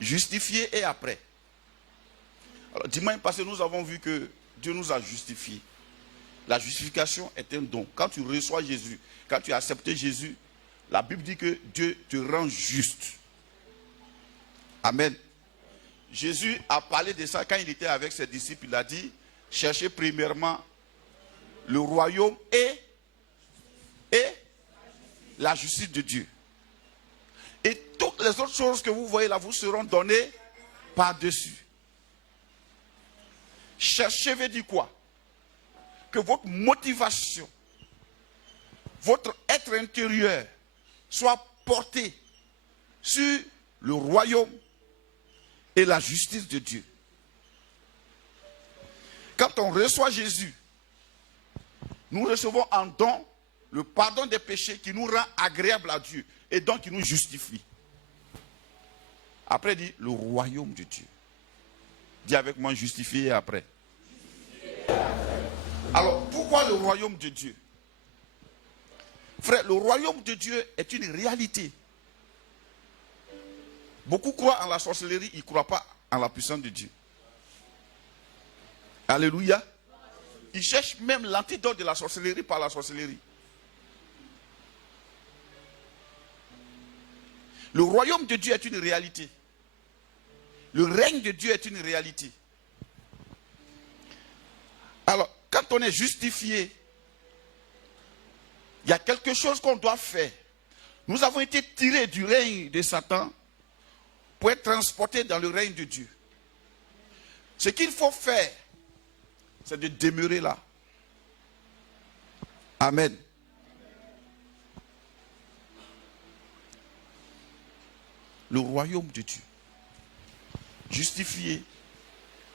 Justifié et après. Alors, dimanche passé, nous avons vu que Dieu nous a justifiés. La justification est un don. Quand tu reçois Jésus, quand tu as accepté Jésus, la Bible dit que Dieu te rend juste. Amen. Jésus a parlé de ça quand il était avec ses disciples. Il a dit, cherchez premièrement le royaume et la justice de Dieu. Et toutes les autres choses que vous voyez là vous seront données par-dessus. Cherchez veut dire quoi? Que votre motivation, votre être intérieur soit porté sur le royaume et la justice de Dieu. Quand on reçoit Jésus, nous recevons en don le pardon des péchés qui nous rend agréable à Dieu et donc qui nous justifie. Après, il dit le royaume de Dieu. Dis avec moi, justifié après. Alors, pourquoi le royaume de Dieu? Frère, le royaume de Dieu est une réalité. Beaucoup croient en la sorcellerie, ils ne croient pas en la puissance de Dieu. Alléluia. Ils cherchent même l'antidote de la sorcellerie par la sorcellerie. Le royaume de Dieu est une réalité. Le règne de Dieu est une réalité. Alors, quand on est justifié, il y a quelque chose qu'on doit faire. Nous avons été tirés du règne de Satan pour être transportés dans le règne de Dieu. Ce qu'il faut faire, c'est de demeurer là. Amen. Le royaume de Dieu. Justifié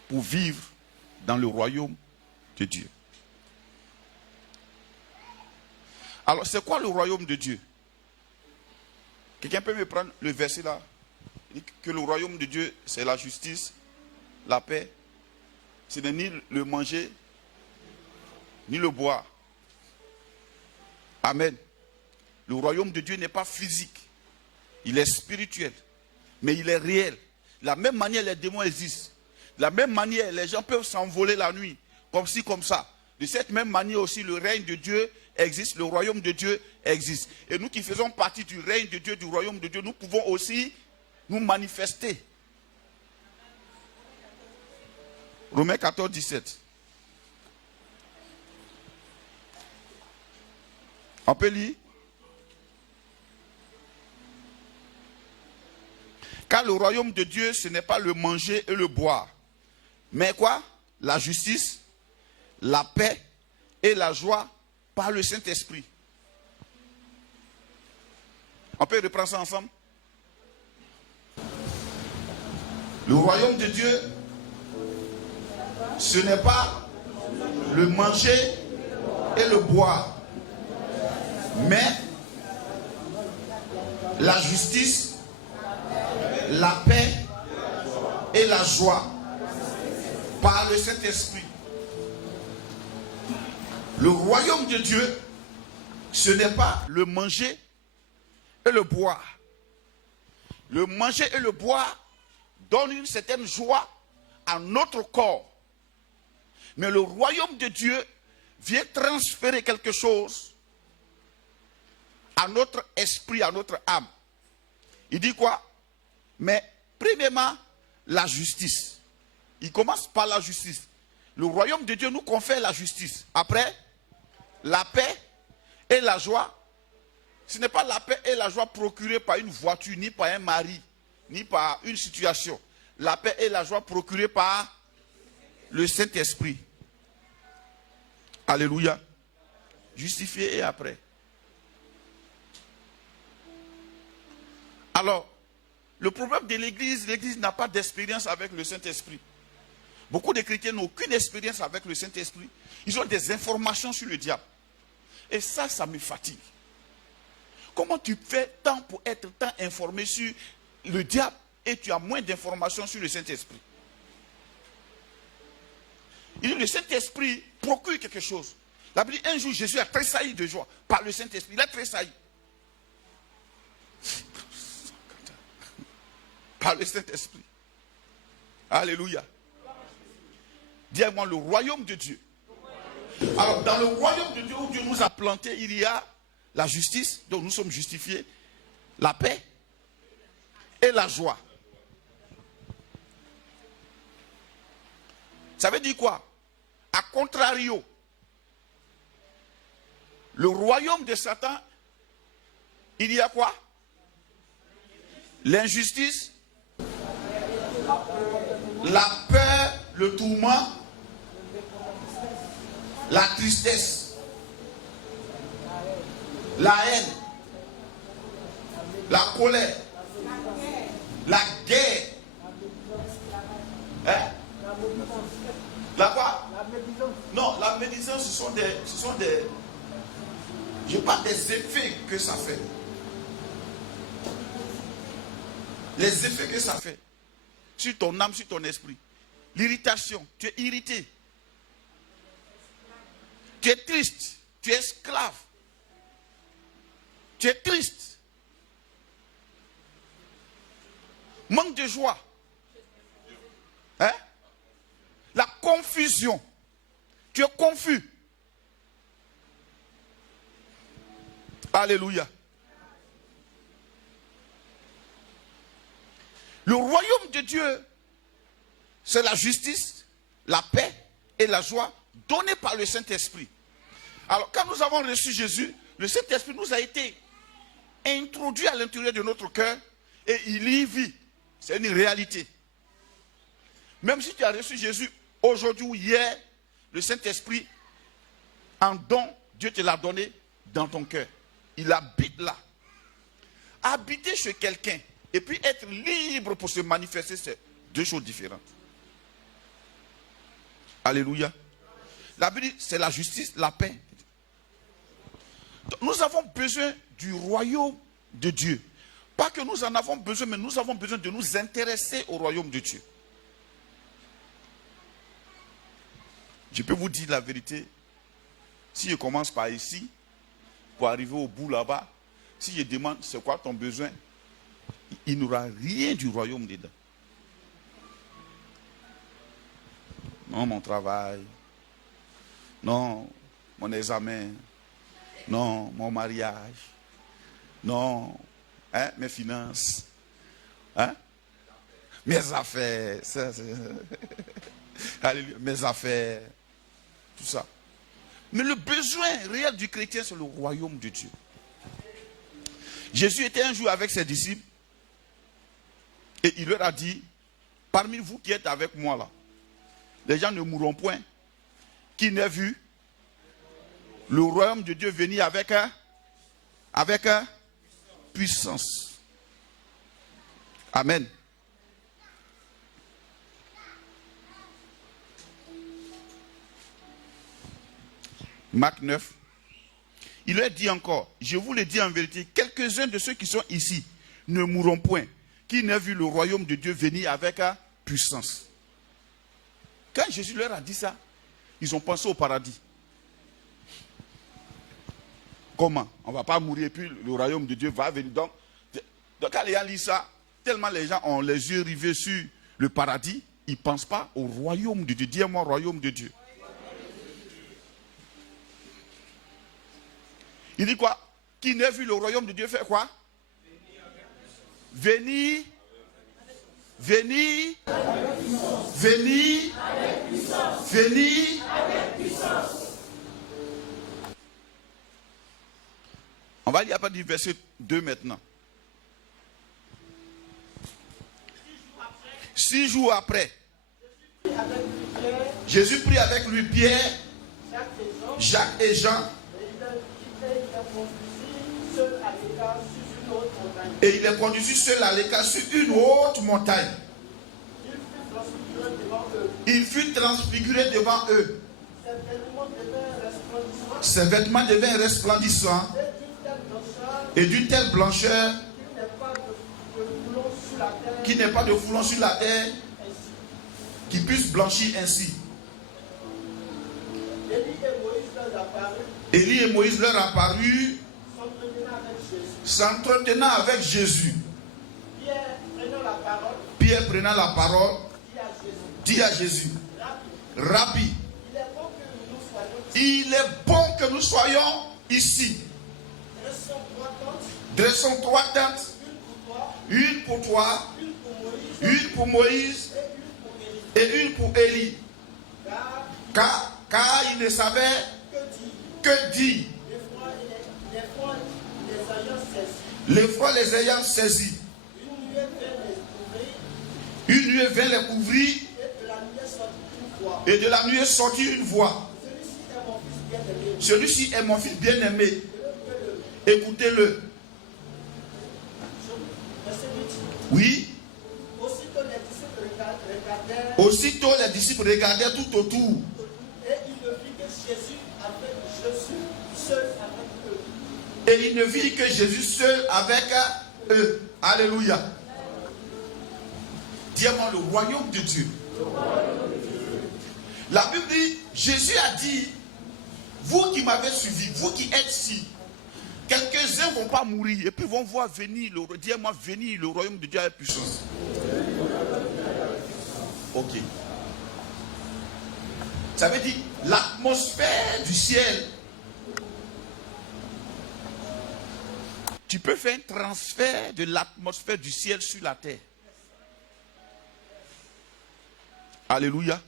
pour vivre dans le royaume de Dieu. Alors, c'est quoi le royaume de Dieu? Quelqu'un peut me prendre le verset là? Il dit que le royaume de Dieu, c'est la justice, la paix. Ce n'est ni le manger, ni le boire. Amen. Le royaume de Dieu n'est pas physique. Il est spirituel. Mais il est réel. De la même manière, les démons existent. De la même manière, les gens peuvent s'envoler la nuit. Comme ci, comme ça. De cette même manière aussi, le règne de Dieu existe. Le royaume de Dieu existe. Et nous qui faisons partie du règne de Dieu, du royaume de Dieu, nous pouvons aussi nous manifester. Romains 14, 17. On peut lire? Car le royaume de Dieu, ce n'est pas le manger et le boire. Mais quoi? La justice, la paix et la joie par le Saint-Esprit. On peut reprendre ça ensemble? Le royaume de Dieu, ce n'est pas le manger et le boire, mais la justice, la paix et la joie par le Saint-Esprit. Le royaume de Dieu, ce n'est pas le manger et le boire. Le manger et le boire donnent une certaine joie à notre corps. Mais le royaume de Dieu vient transférer quelque chose à notre esprit, à notre âme. Il dit quoi? Mais premièrement, la justice. Il commence par la justice. Le royaume de Dieu nous confère la justice. Après, la paix et la joie. Ce n'est pas la paix et la joie procurées par une voiture, ni par un mari, ni par une situation. La paix et la joie procurées par le Saint-Esprit. Alléluia. Justifié et après. Alors, le problème de l'Église n'a pas d'expérience avec le Saint-Esprit. Beaucoup de chrétiens n'ont aucune expérience avec le Saint-Esprit. Ils ont des informations sur le diable. Et ça me fatigue. Comment tu fais tant pour être tant informé sur le diable et tu as moins d'informations sur le Saint-Esprit? Il dit le Saint-Esprit procure quelque chose. La Bible dit un jour Jésus a tressailli de joie par le Saint-Esprit. Il a tressailli. par le Saint-Esprit. Alléluia. Dis-moi le royaume de Dieu. Alors, dans le royaume de Dieu où Dieu nous a plantés, il y a la justice, dont nous sommes justifiés, la paix et la joie. Ça veut dire quoi? A contrario, le royaume de Satan, il y a quoi? L'injustice, la peur, le tourment, la tristesse, la haine, la colère, la guerre. Hein? La quoi? Non, la médisance, ce sont des je parle des effets que ça fait. Les effets que ça fait sur ton âme, sur ton esprit. L'irritation, tu es irrité. Tu es triste, tu es esclave. Tu es triste. Manque de joie. Hein? La confusion. Tu es confus. Alléluia. Le royaume de Dieu, c'est la justice, la paix et la joie donnée par le Saint-Esprit. Alors, quand nous avons reçu Jésus, le Saint-Esprit nous a été introduit à l'intérieur de notre cœur et il y vit. C'est une réalité. Même si tu as reçu Jésus aujourd'hui ou hier, le Saint-Esprit, en don, Dieu te l'a donné dans ton cœur. Il habite là. Habiter chez quelqu'un et puis être libre pour se manifester, c'est deux choses différentes. Alléluia. La Bible dit, c'est la justice, la paix. Donc, nous avons besoin du royaume de Dieu. Pas que nous en avons besoin, mais nous avons besoin de nous intéresser au royaume de Dieu. Je peux vous dire la vérité. Si je commence par ici, pour arriver au bout là-bas, si je demande c'est quoi ton besoin, il n'y aura rien du royaume dedans. Non, mon travail. Non, mon examen. Non, mon mariage. Non, hein, mes finances. Hein? Mes affaires. Alléluia, mes affaires. Tout ça. Mais le besoin réel du chrétien, c'est le royaume de Dieu. Jésus était un jour avec ses disciples et il leur a dit, parmi vous qui êtes avec moi là, les gens ne mourront point. Qui n'a vu le royaume de Dieu venir avec puissance. Amen. Marc 9. Il leur dit encore, je vous le dis en vérité, quelques-uns de ceux qui sont ici ne mourront point, qui n'aient vu le royaume de Dieu venir avec puissance. Quand Jésus leur a dit ça, ils ont pensé au paradis. Comment? On ne va pas mourir et puis le royaume de Dieu va venir. Donc quand les gens lisent ça, tellement les gens ont les yeux rivés sur le paradis, ils ne pensent pas au royaume de Dieu. Dis-moi royaume de Dieu. Il dit quoi? Qui n'a vu le royaume de Dieu faire quoi? Venir. Venir. Venir. Venir. On va lire à partir du verset 2 maintenant. 6 jours après, Jésus prit avec lui Pierre, Jacques et Jean. Et il les conduisit seul à l'écart sur une haute montagne. Il fut transfiguré devant eux. Ses vêtements devinrent resplendissants et d'une telle blancheur qu'il n'y ait pas de foulon sur la terre qui puisse blanchir ainsi. Élie et Moïse leur apparurent s'entretenant avec Jésus. Pierre prenant la parole, dit à Jésus, Rabbi, il est bon que nous soyons ici. Dressons trois tentes, une pour toi, une pour Moïse et une pour Élie. Car il ne savait que dire. L'effroi les ayant saisis. Une nuée vint les couvrir et de la nuée sortit une voix. Celui-ci est mon fils bien-aimé. Écoutez-le. Oui. Aussitôt les disciples regardèrent tout autour. Et ils ne virent que Jésus seul avec eux. Alléluia. Dis-moi le royaume de Dieu. La Bible dit, Jésus a dit, vous qui m'avez suivi, vous qui êtes ici, quelques-uns ne vont pas mourir et puis vont voir venir, dis-moi, venir le royaume de Dieu avec puissance. Ok. Ça veut dire l'atmosphère du ciel. Tu peux faire un transfert de l'atmosphère du ciel sur la terre. Alléluia.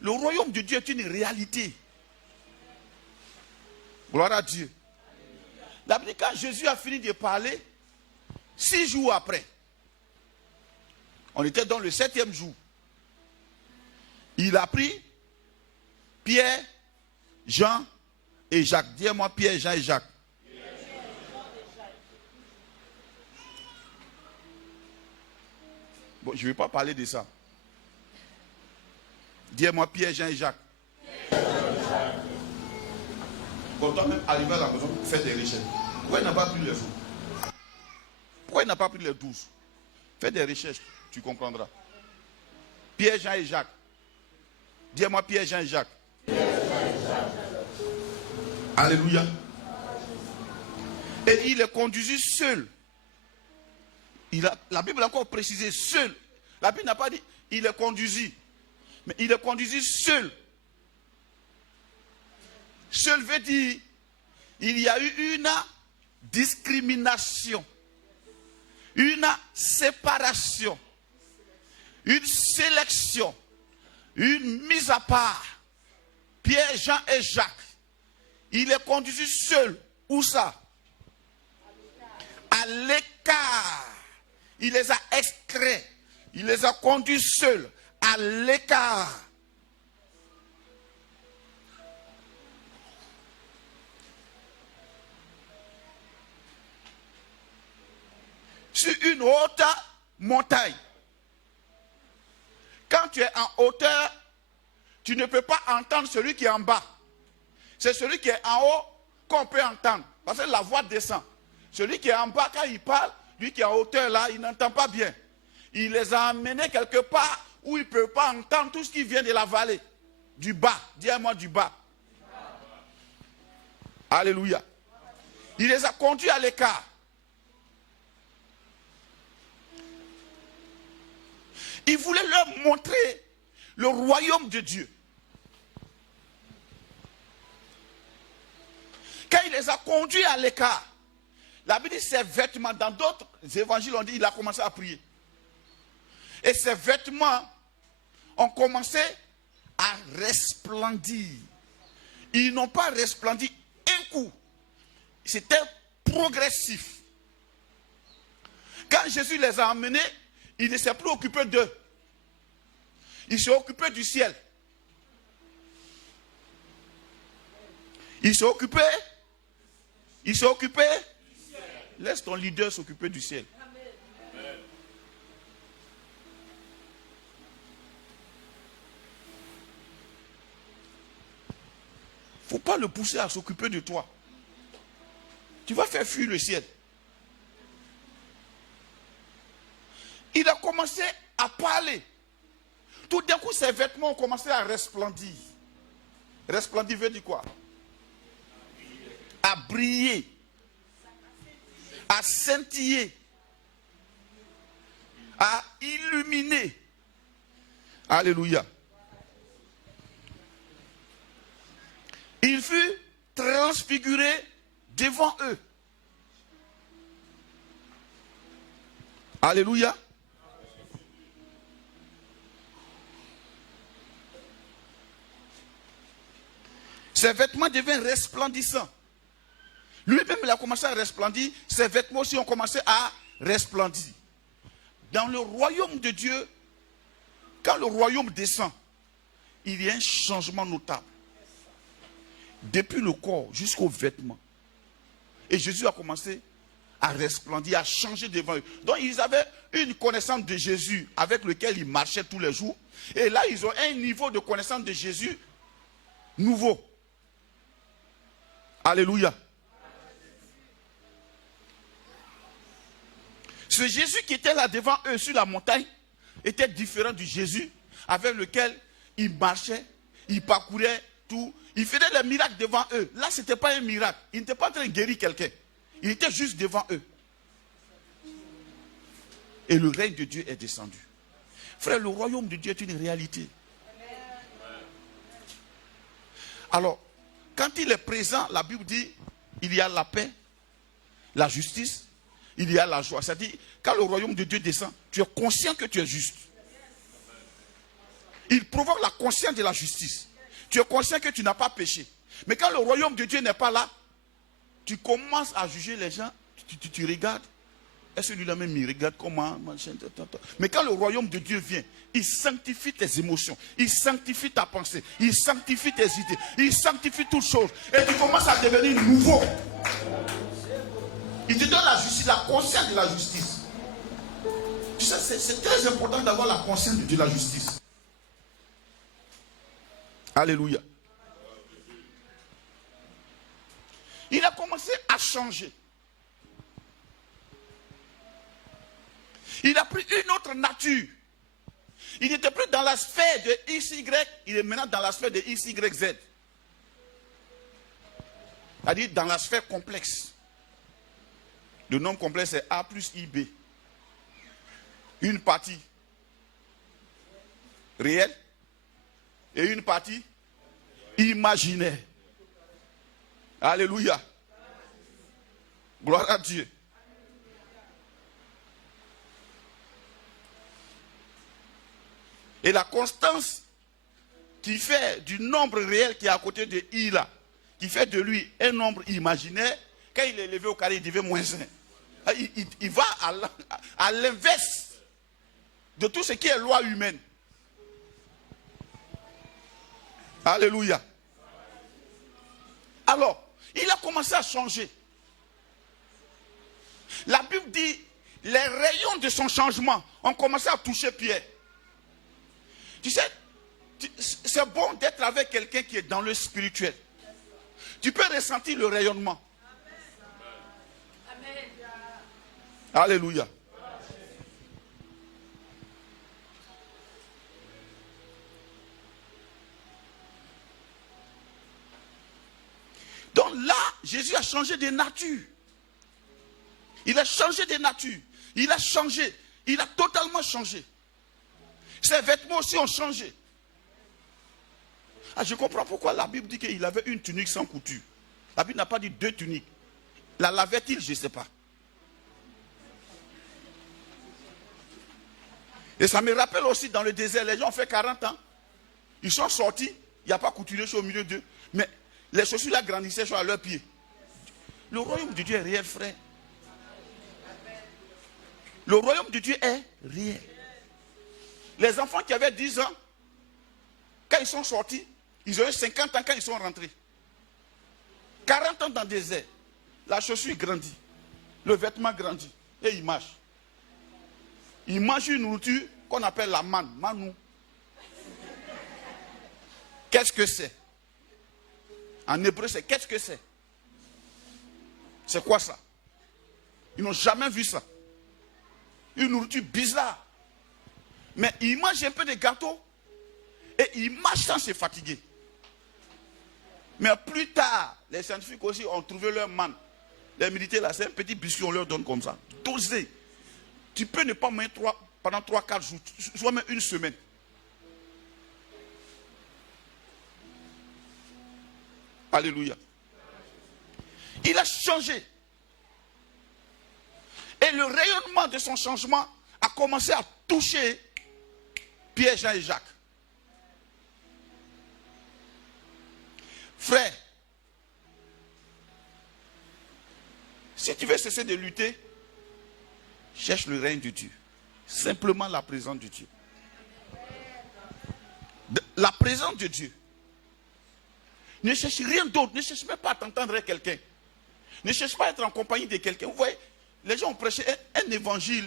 Le royaume de Dieu est une réalité. Gloire à Dieu. La Bible dit, quand Jésus a fini de parler, 6 jours après, on était dans le 7e jour, il a pris Pierre, Jean et Jacques. Dis-moi Pierre, Jean et Jacques. Bon, je ne vais pas parler de ça. Dis-moi Pierre, Jean et Jacques. Quand toi même arrivé à la maison pour faire des recherches, pourquoi il n'a pas pris les 12? Pourquoi il n'a pas pris les 12? Fais des recherches, tu comprendras. Pierre, Jean et Jacques. Dis-moi Pierre, Jean et Jacques. Alléluia. Et il est conduit seul. La Bible a encore précisé seul. La Bible n'a pas dit il est conduit. Mais il est conduit seul. Seul veut dire il y a eu une discrimination, une séparation, une sélection, une mise à part. Pierre, Jean et Jacques. Il est conduit seul. Où ça? À l'écart. Il les a extraits. Il les a conduits seuls. À l'écart. Sur une haute montagne. Quand tu es en hauteur, tu ne peux pas entendre celui qui est en bas. C'est celui qui est en haut qu'on peut entendre. Parce que la voix descend. Celui qui est en bas, quand il parle, lui qui est en hauteur là, il n'entend pas bien. Il les a amenés quelque part où il ne peut pas entendre tout ce qui vient de la vallée. Du bas. Dis-moi du bas. Alléluia. Il les a conduits à l'écart. Il voulait leur montrer le royaume de Dieu. Quand il les a conduits à l'écart, la Bible dit ses vêtements, dans d'autres évangiles on dit il a commencé à prier. Et ses vêtements ont commencé à resplendir. Ils n'ont pas resplendi un coup. C'était progressif. Quand Jésus les a emmenés, il ne s'est plus occupé d'eux. Il s'est occupé du ciel. Il s'est occupé. Il s'est occupé. Laisse ton leader s'occuper du ciel. Il ne faut pas le pousser à s'occuper de toi. Tu vas faire fuir le ciel. Il a commencé à parler. Tout d'un coup, ses vêtements ont commencé à resplendir. Resplendir veut dire quoi? À briller. À scintiller. a illuminé. Alléluia. Il fut transfiguré devant eux. Alléluia. Ses vêtements deviennent resplendissants. Lui-même, il a commencé à resplendir. Ses vêtements aussi ont commencé à resplendir. Dans le royaume de Dieu, quand le royaume descend, il y a un changement notable. Depuis le corps jusqu'aux vêtements. Et Jésus a commencé à resplendir, à changer devant eux. Donc ils avaient une connaissance de Jésus avec lequel ils marchaient tous les jours. Et là, ils ont un niveau de connaissance de Jésus nouveau. Alléluia. Ce Jésus qui était là devant eux sur la montagne était différent du Jésus avec lequel ils marchaient, ils parcouraient tout. Il faisait des miracles devant eux. Là, ce n'était pas un miracle. Il n'était pas en train de guérir quelqu'un. Il était juste devant eux. Et le règne de Dieu est descendu. Frère, le royaume de Dieu est une réalité. Alors, quand il est présent, la Bible dit, il y a la paix, la justice, il y a la joie. C'est-à-dire, quand le royaume de Dieu descend, tu es conscient que tu es juste. Il provoque la conscience de la justice. Tu es conscient que tu n'as pas péché. Mais quand le royaume de Dieu n'est pas là, tu commences à juger les gens, tu regardes. Est-ce que lui-là même il regarde comment? Mais quand le royaume de Dieu vient, il sanctifie tes émotions, il sanctifie ta pensée, il sanctifie tes idées, il sanctifie toutes choses. Et tu commences à devenir nouveau. Il te donne la justice, la conscience de la justice. Tu sais, c'est très important d'avoir la conscience de la justice. Alléluia. Il a commencé à changer. Il a pris une autre nature. Il n'était plus dans la sphère de XY, il est maintenant dans la sphère de XYZ. C'est-à-dire dans la sphère complexe. Le nombre complexe c'est A plus IB. Une partie réelle et une partie imaginaire. Alléluia. Gloire à Dieu. Et la constance qui fait du nombre réel qui est à côté de I là, qui fait de lui un nombre imaginaire, quand il est élevé au carré, il devient moins 1. Il va à l'inverse de tout ce qui est loi humaine. Alléluia. Alors, il a commencé à changer. La Bible dit, les rayons de son changement ont commencé à toucher Pierre. Tu sais, c'est bon d'être avec quelqu'un qui est dans le spirituel. Tu peux ressentir le rayonnement. Amen. Alléluia. Donc là, Jésus a changé de nature. Il a changé de nature. Il a changé. Il a totalement changé. Ses vêtements aussi ont changé. Ah, je comprends pourquoi la Bible dit qu'il avait une tunique sans couture. La Bible n'a pas dit 2 tuniques. La lavait-il? Je ne sais pas. Et ça me rappelle aussi dans le désert, les gens ont fait 40 ans. Ils sont sortis, il n'y a pas couturier au milieu d'eux. Mais les chaussures là grandissaient sur leurs pieds. Le royaume de Dieu est réel, frère. Le royaume de Dieu est réel. Les enfants qui avaient 10 ans, quand ils sont sortis, ils ont eu 50 ans quand ils sont rentrés. 40 ans dans le désert. La chaussure grandit. Le vêtement grandit. Et ils marchent. Ils mangent une nourriture qu'on appelle la manne. Manou. Qu'est-ce que c'est? En hébreu, c'est qu'est-ce que c'est? C'est quoi ça? Ils n'ont jamais vu ça. Une nourriture bizarre. Mais ils mangent un peu de gâteau et ils marchent sans se fatiguer. Mais plus tard, les scientifiques aussi ont trouvé leur manne. Les militaires là, c'est un petit biscuit, on leur donne comme ça. Dosé. Tu peux ne pas manger pendant 3-4 jours, soit même une semaine. Alléluia. Il a changé. Et le rayonnement de son changement a commencé à toucher Pierre, Jean et Jacques. Frère, si tu veux cesser de lutter, cherche le règne de Dieu. Simplement la présence de Dieu. La présence de Dieu. Ne cherche rien d'autre. Ne cherche même pas à t'entendre avec quelqu'un. Ne cherche pas à être en compagnie de quelqu'un. Vous voyez, les gens ont prêché un évangile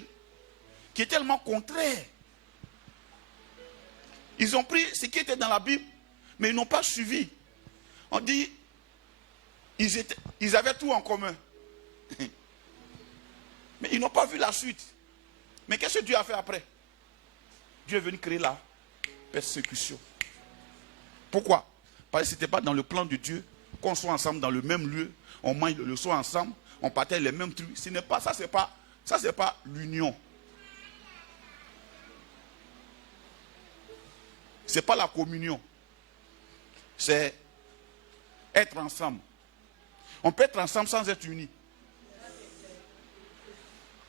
qui est tellement contraire. Ils ont pris ce qui était dans la Bible, mais ils n'ont pas suivi. On dit, ils avaient tout en commun. Mais ils n'ont pas vu la suite. Mais qu'est-ce que Dieu a fait après? Dieu est venu créer la persécution. Pourquoi? Parce que ce n'était pas dans le plan de Dieu qu'on soit ensemble dans le même lieu, on mange le soir ensemble, on partage les mêmes trucs. Ce n'est pas ça, c'est pas l'union. Ce n'est pas la communion. C'est être ensemble. On peut être ensemble sans être unis.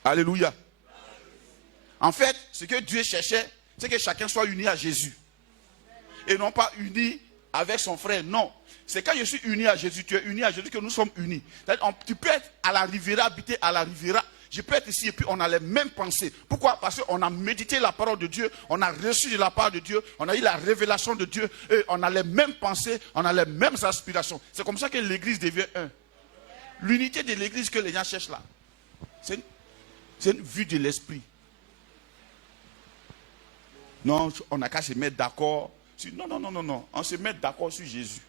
Alléluia. En fait, ce que Dieu cherchait, c'est que chacun soit uni à Jésus. Et non pas uni avec son frère. Non. C'est quand je suis uni à Jésus, tu es uni à Jésus que nous sommes unis. Tu peux être à la Riviera, habiter à la Riviera. Je peux être ici et puis on a les mêmes pensées. Pourquoi? Parce qu'on a médité la parole de Dieu, on a reçu de la part de Dieu, on a eu la révélation de Dieu, et on a les mêmes pensées, on a les mêmes aspirations. C'est comme ça que l'église devient un. L'unité de l'église que les gens cherchent là, c'est une vue de l'esprit. Non, on n'a qu'à se mettre d'accord. Non. On se met d'accord sur Jésus.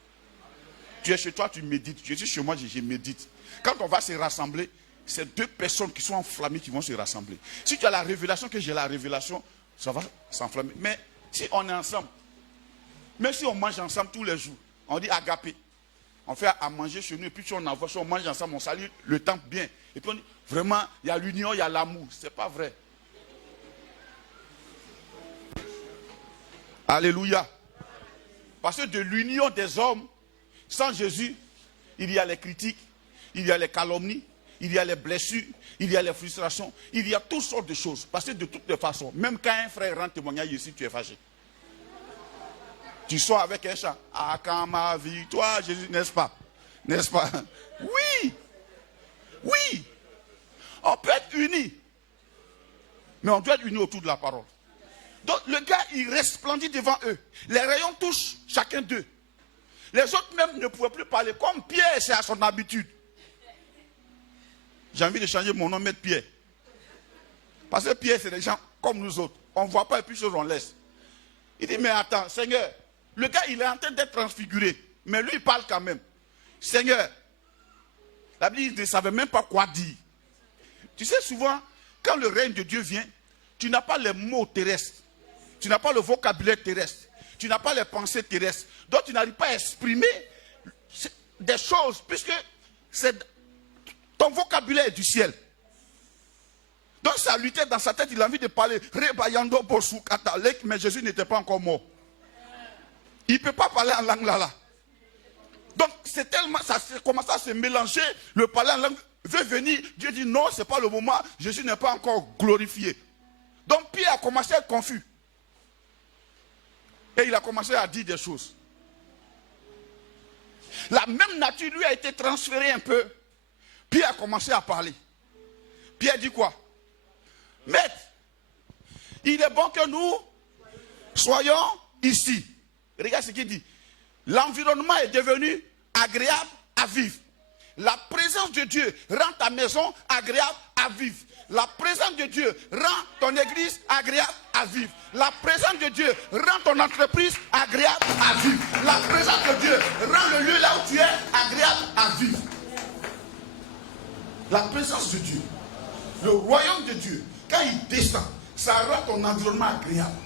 Tu es chez toi, tu médites. Je suis chez moi, je médite. Quand on va se rassembler, c'est deux personnes qui sont enflammées qui vont se rassembler. Si tu as la révélation, que j'ai la révélation, ça va s'enflammer. Mais si on est ensemble, même si on mange ensemble tous les jours, on dit agapé. On fait à manger chez nous et puis si on envoie, si on mange ensemble, on salue le temps bien. Et puis on dit, vraiment, il y a l'union, il y a l'amour. Ce n'est pas vrai. Alléluia. Parce que de l'union des hommes, sans Jésus, il y a les critiques, il y a les calomnies, il y a les blessures, il y a les frustrations, il y a toutes sortes de choses. Parce que de toutes les façons, même quand un frère rend témoignage ici, tu es fâché. Tu sors avec un chant. Ah, quand ma vie, toi, Jésus, n'est-ce pas? N'est-ce pas? Oui. Oui. On peut être unis. Mais on doit être unis autour de la parole. Donc le gars, il resplendit devant eux. Les rayons touchent chacun d'eux. Les autres même ne pouvaient plus parler. Comme Pierre, c'est à son habitude. J'ai envie de changer mon nom, mettre Pierre. Parce que Pierre, c'est des gens comme nous autres. On ne voit pas et puis chose on laisse. Il dit, mais attends, Seigneur, le gars, il est en train d'être transfiguré. Mais lui, il parle quand même. Seigneur, la Bible, il ne savait même pas quoi dire. Tu sais, souvent, quand le règne de Dieu vient, tu n'as pas les mots terrestres. Tu n'as pas le vocabulaire terrestre. Tu n'as pas les pensées terrestres. Donc, tu n'arrives pas à exprimer des choses, puisque ton vocabulaire est du ciel. Donc, ça luttait dans sa tête, il a envie de parler. Mais Jésus n'était pas encore mort. Il ne peut pas parler en langue là. Donc, c'est tellement, ça commence à se mélanger. Le parler en langue veut venir. Dieu dit non, ce n'est pas le moment. Jésus n'est pas encore glorifié. Donc, Pierre a commencé à être confus. Et il a commencé à dire des choses. La même nature lui a été transférée un peu. Pierre a commencé à parler. Pierre dit quoi? Maître, il est bon que nous soyons ici. Regarde ce qu'il dit. L'environnement est devenu agréable à vivre. La présence de Dieu rend ta maison agréable à vivre. La présence de Dieu rend ton église agréable à vivre. La présence de Dieu rend ton entreprise agréable à vivre. La présence de Dieu rend le lieu là où tu es agréable à vivre. La présence de Dieu, le royaume de Dieu, quand il descend, ça rend ton environnement agréable.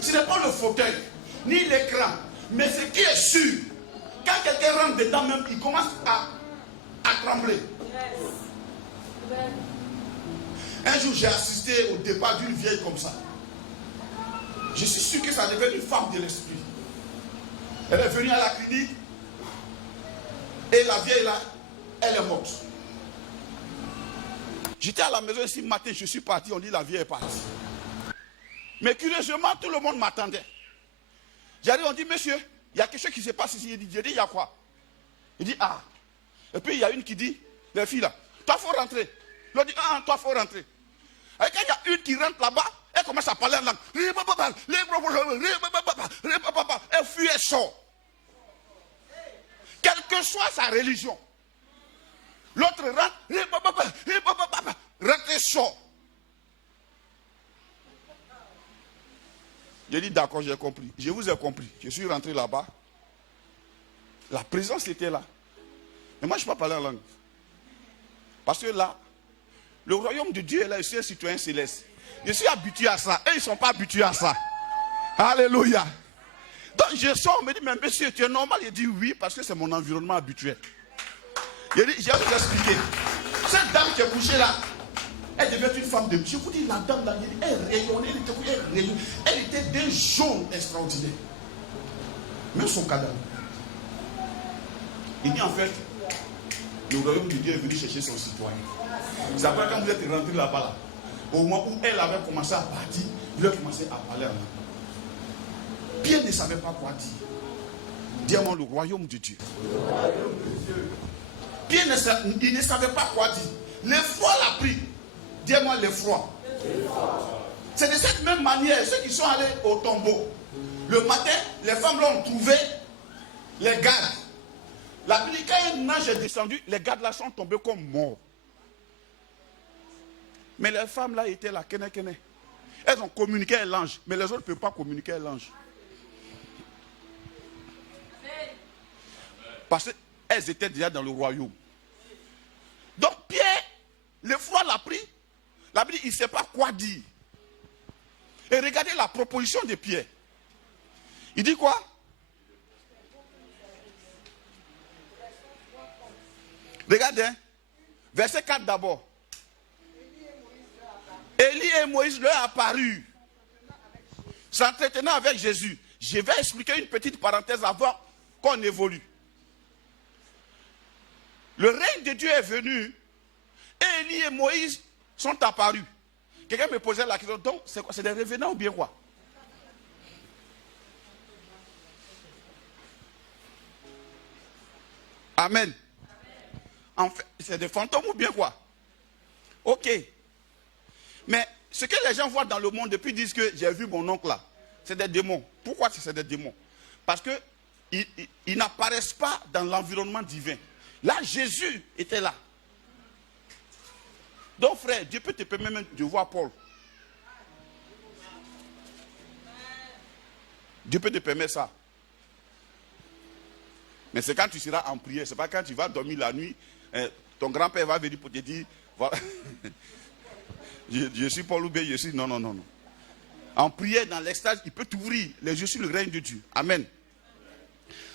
Ce n'est pas le fauteuil, ni l'écran, mais ce qui est sûr. Quand quelqu'un rentre dedans même, il commence à trembler. Un jour, j'ai assisté au départ d'une vieille comme ça. Je suis sûr que ça devait une femme de l'esprit. Elle est venue à la clinique et la vieille là, elle est morte. J'étais à la maison ici matin, je suis parti, on dit la vieille est partie. Mais curieusement, tout le monde m'attendait. J'arrive, on dit, monsieur, il y a quelque chose qui se passe ici. J'ai dit, il y a quoi? Il dit, ah. Et puis il y a une qui dit, les filles là, toi, il faut rentrer. L'autre dit, ah, toi, il faut rentrer. Et quand il y a une qui rentre là-bas, elle commence à parler en langue. Elle fuit, elle sort. Quelle que soit sa religion. L'autre rentre, rentre et sort. J'ai dit, d'accord, j'ai compris. Je vous ai compris. Je suis rentré là-bas. La présence était là. Mais moi, je ne peux pas parler en langue. Parce que là, le royaume de Dieu est là, je suis un citoyen céleste. Je suis habitué à ça. Et ils ne sont pas habitués à ça. Alléluia. Donc je sors, on me dit, mais monsieur, tu es normal? Il dit oui, parce que c'est mon environnement habituel. Je dis, je vais vous expliquer. Cette dame qui est couchée là, elle devait être une femme de... Je vous dis, la dame là, elle rayonnait, elle était d'un jaune extraordinaire. Même son cadavre. Il dit en fait, le royaume de Dieu est venu chercher son citoyen. C'est après quand vous êtes rentré là-bas, là, au moment où elle avait commencé à partir, il a commencé à parler en langue. Pierre ne savait pas quoi dire. Dis-moi le royaume de Dieu. Pierre ne savait pas quoi dire. L'effroi l'a pris. Dis-moi l'effroi. C'est de cette même manière, ceux qui sont allés au tombeau. Le matin, les femmes l'ont trouvé, les gardes. La Bible, quand un ange est descendu, les gardes là sont tombés comme morts. Mais les femmes là étaient là, kene. Elles ont communiqué à l'ange, mais les autres ne peuvent pas communiquer à l'ange. Parce qu'elles étaient déjà dans le royaume. Donc Pierre, l'effroi l'a pris. La Bible, il ne sait pas quoi dire. Et regardez la proposition de Pierre. Il dit quoi? Regardez, hein? Verset 4 d'abord. Élie et Moïse leur apparurent, s'entretenant avec Jésus. Je vais expliquer une petite parenthèse avant qu'on évolue. Le règne de Dieu est venu et Élie et Moïse sont apparus. Quelqu'un me posait la question, donc c'est quoi? C'est des revenants ou bien quoi? Amen. En fait, c'est des fantômes ou bien quoi? Ok. Mais ce que les gens voient dans le monde depuis disent que j'ai vu mon oncle là, c'est des démons. Pourquoi c'est des démons? Parce qu'ils n'apparaissent pas dans l'environnement divin. Là, Jésus était là. Donc frère, Dieu peut te permettre même de voir Paul. Dieu peut te permettre ça. Mais c'est quand tu seras en prière, c'est pas quand tu vas dormir la nuit, ton grand-père va venir pour te dire, voilà, je suis Paul ou bien je suis... Non. En prière, dans l'extase, il peut t'ouvrir les yeux sur le règne de Dieu. Amen.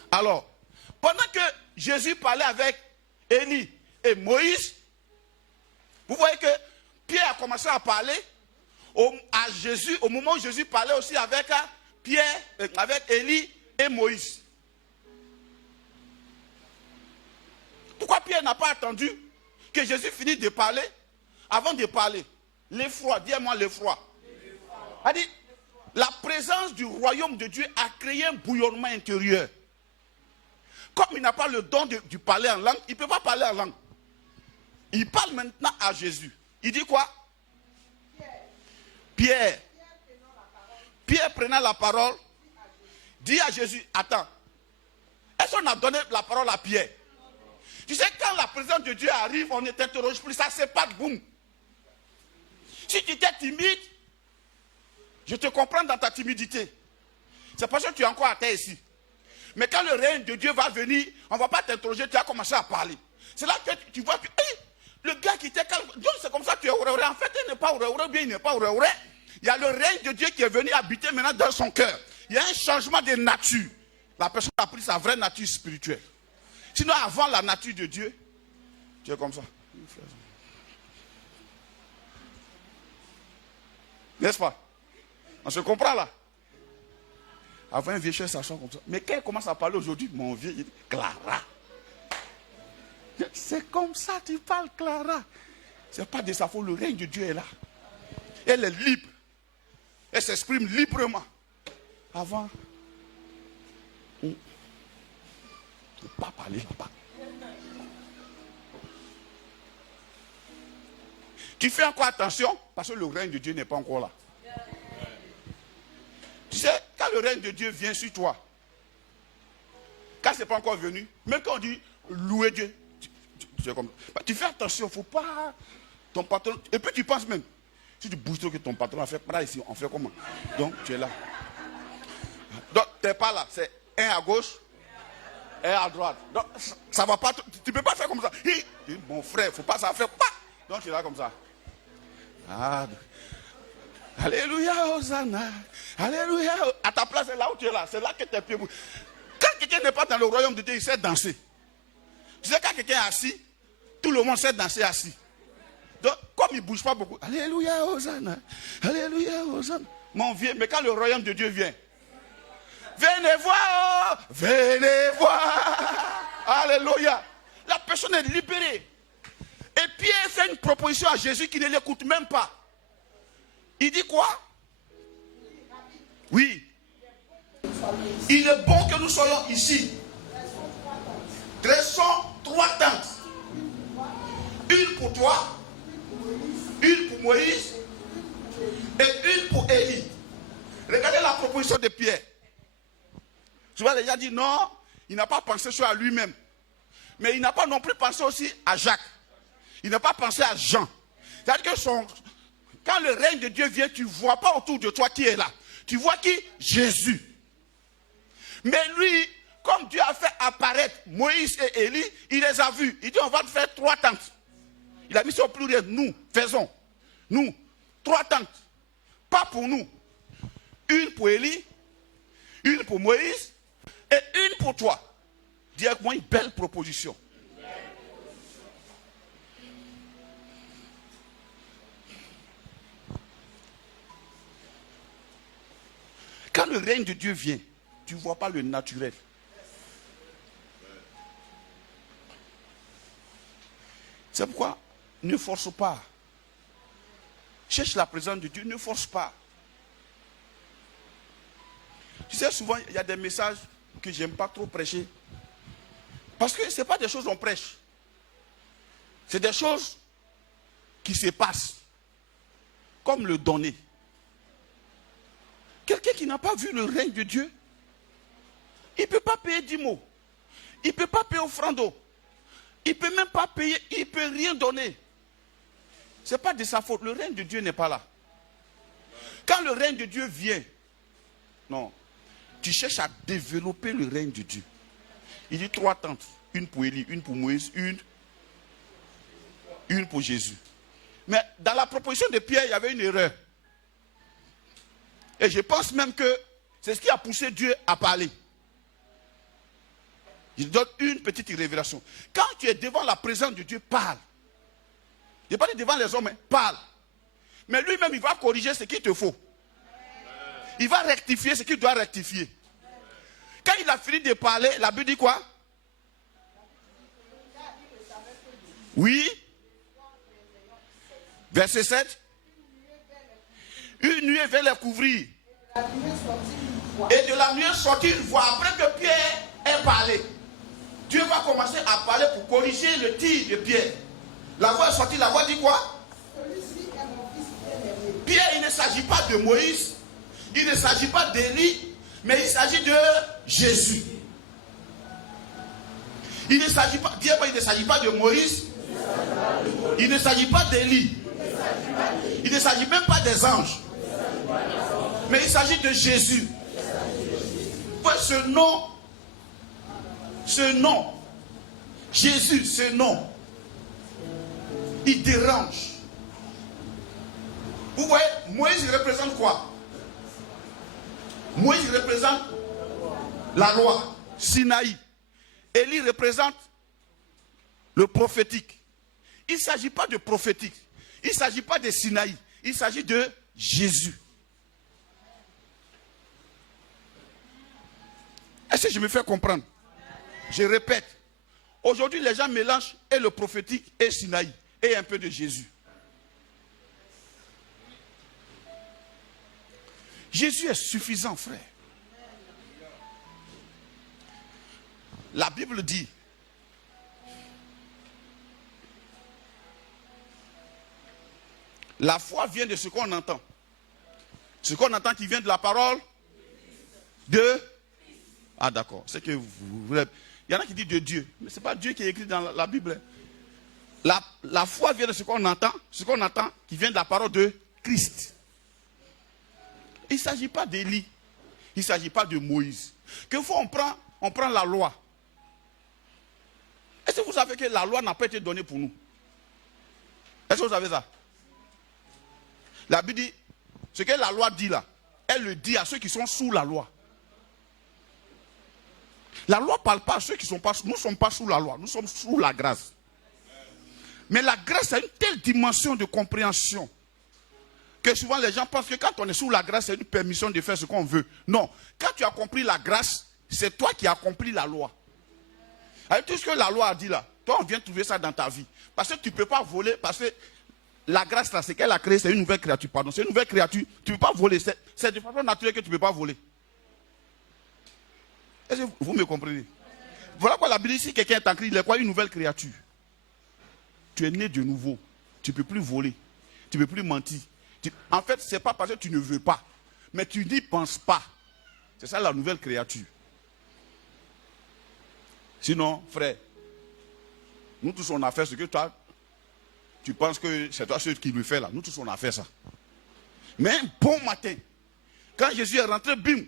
Alors, pendant que Jésus parlait avec Élie et Moïse, vous voyez que Pierre a commencé à parler à Jésus, au moment où Jésus parlait aussi avec Pierre, avec Élie et Moïse. Pourquoi Pierre n'a pas attendu que Jésus finisse de parler avant de parler? L'effroi, dis-moi l'effroi. C'est-à-dire, la présence du royaume de Dieu a créé un bouillonnement intérieur. Comme il n'a pas le don de parler en langue, il ne peut pas parler en langue. Il parle maintenant à Jésus. Il dit quoi? Pierre prenant la parole, dit à Jésus, attends, est-ce qu'on a donné la parole à Pierre? Tu sais, quand la présence de Dieu arrive, on ne t'interroge plus, ça c'est pas de boum. Si tu étais timide, je te comprends dans ta timidité. C'est parce que tu es encore à terre ici. Mais quand le règne de Dieu va venir, on ne va pas t'interroger, tu vas commencer à parler. C'est là que tu vois que le gars qui était calme, Dieu c'est comme ça, tu es ouréouré. En fait, il n'est pas ouréouré, bien il n'est pas ouréouré. Il y a le règne de Dieu qui est venu habiter maintenant dans son cœur. Il y a un changement de nature. La personne a pris sa vraie nature spirituelle. Sinon, avant la nature de Dieu, tu es comme ça. N'est-ce pas? On se comprend là? Avant, un vieux cher s'achant comme ça. Mais quand il commence à parler aujourd'hui, mon vieux, il dit Clara. C'est comme ça tu parles, Clara. C'est pas de sa faute, le règne de Dieu est là. Elle est libre. Elle s'exprime librement. Avant, on ne peut pas parler là-bas. Tu fais encore attention parce que le règne de Dieu n'est pas encore là. Tu sais, quand le règne de Dieu vient sur toi, quand ce n'est pas encore venu, même quand on dit louer Dieu, tu fais attention, il ne faut pas ton patron. Et puis tu penses même, si tu bouges trop que ton patron a fait, là ici, on fait comment? Donc tu es là. Donc tu n'es pas là, c'est un à gauche, un à droite. Donc ça ne va pas, tu ne peux pas faire comme ça. Mon frère, il ne faut pas ça faire. Donc tu es là comme ça. Ah, alléluia, Hosanna. Alléluia. À ta place, c'est là où tu es là. C'est là que tes pieds bougent. Quand quelqu'un n'est pas dans le royaume de Dieu, il sait danser. Tu sais, quand quelqu'un est assis, tout le monde sait danser assis. Donc, comme il ne bouge pas beaucoup, alléluia, Hosanna. Alléluia, Hosanna. Mon vieux, mais quand le royaume de Dieu vient, venez voir, oh, venez voir. Alléluia. La personne est libérée. Et Pierre fait une proposition à Jésus qui ne l'écoute même pas. Il dit quoi? Oui. Il est bon que nous soyons ici. Dressons 3 tentes. Une pour toi, une pour Moïse et une pour Élie. Regardez la proposition de Pierre. Souvent les gens disent non, il n'a pas pensé sur lui-même. Mais il n'a pas non plus pensé aussi à Jacques. Il n'a pas pensé à Jean. C'est-à-dire que quand le règne de Dieu vient, tu ne vois pas autour de toi qui est là. Tu vois qui? Jésus. Mais lui, comme Dieu a fait apparaître Moïse et Élie, il les a vus. Il dit on va te faire 3 tentes. Il a mis ça au pluriel. Nous, faisons. Nous, 3 tentes. Pas pour nous. Une pour Élie, une pour Moïse et une pour toi. Dis avec moi une belle proposition. Quand le règne de Dieu vient, tu ne vois pas le naturel. C'est pourquoi ne force pas. Cherche la présence de Dieu, ne force pas. Tu sais, souvent, il y a des messages que je n'aime pas trop prêcher. Parce que ce n'est pas des choses qu'on prêche. C'est des choses qui se passent. Comme le donner. Quelqu'un qui n'a pas vu le règne de Dieu, il ne peut pas payer 10 mots. Il ne peut pas payer offrande. Il ne peut même pas payer, il ne peut rien donner. Ce n'est pas de sa faute. Le règne de Dieu n'est pas là. Quand le règne de Dieu vient, non, tu cherches à développer le règne de Dieu. Il dit 3 tentes. Une pour Élie, une pour Moïse, une pour Jésus. Mais dans la proposition de Pierre, il y avait une erreur. Et je pense même que c'est ce qui a poussé Dieu à parler. Il donne une petite révélation. Quand tu es devant la présence de Dieu, parle. Je n'ai pas dit devant les hommes, parle. Mais lui-même, il va corriger ce qu'il te faut. Il va rectifier ce qu'il doit rectifier. Quand il a fini de parler, la Bible dit quoi? Oui. Verset 7. Une nuée vint les couvrir. Et de la nuée sortit une voix. Après que Pierre ait parlé, Dieu va commencer à parler pour corriger le tir de Pierre. La voix est sortie, la voix dit quoi? Pierre, il ne s'agit pas de Moïse, il ne s'agit pas d'Élie, mais il s'agit de Jésus. Il ne s'agit pas, dis-moi, il ne s'agit pas de Moïse, il ne s'agit pas d'Élie, il ne s'agit même pas des anges, mais il s'agit de Jésus. Ce nom, Jésus, ce nom, il dérange. Vous voyez, Moïse il représente quoi? Moïse il représente la loi, Sinaï. Élie représente le prophétique. Il ne s'agit pas de prophétique. Il ne s'agit pas de Sinaï. Il s'agit de Jésus. Est-ce que je me fais comprendre? Je répète. Aujourd'hui, les gens mélangent et le prophétique et Sinaï et un peu de Jésus. Jésus est suffisant, frère. La Bible dit, la foi vient de ce qu'on entend. Ce qu'on entend qui vient de la parole de... Ah d'accord, c'est que vous... Il y en a qui disent de Dieu, mais ce n'est pas Dieu qui est écrit dans la Bible. La foi vient de ce qu'on entend qui vient de la parole de Christ. Il ne s'agit pas d'Élie, il ne s'agit pas de Moïse. Quelquefois on prend la loi. Est-ce que vous savez que la loi n'a pas été donnée pour nous? Est-ce que vous savez ça? La Bible dit, ce que la loi dit là, elle le dit à ceux qui sont sous la loi. La loi ne parle pas à ceux qui ne sont pas, nous ne sommes pas sous la loi, nous sommes sous la grâce. Mais la grâce a une telle dimension de compréhension que souvent les gens pensent que quand on est sous la grâce, c'est une permission de faire ce qu'on veut. Non, quand tu as compris la grâce, c'est toi qui as accompli la loi. Avec tout ce que la loi a dit là, toi on vient trouver ça dans ta vie. Parce que tu ne peux pas voler, parce que la grâce là, c'est qu'elle a créé, c'est une nouvelle créature. Pardon, c'est une nouvelle créature, tu ne peux pas voler. C'est de façon naturelle que tu ne peux pas voler. Est-ce que vous me comprenez? Voilà quoi la Bible dit, si quelqu'un est en Christ, il est quoi? Une nouvelle créature. Tu es né de nouveau. Tu ne peux plus voler. Tu ne peux plus mentir. En fait, ce n'est pas parce que tu ne veux pas. Mais tu n'y penses pas. C'est ça la nouvelle créature. Sinon, frère, nous tous on a fait ce que toi, tu penses que c'est toi ce qui le fait là. Nous tous on a fait ça. Mais un bon matin, quand Jésus est rentré, bim,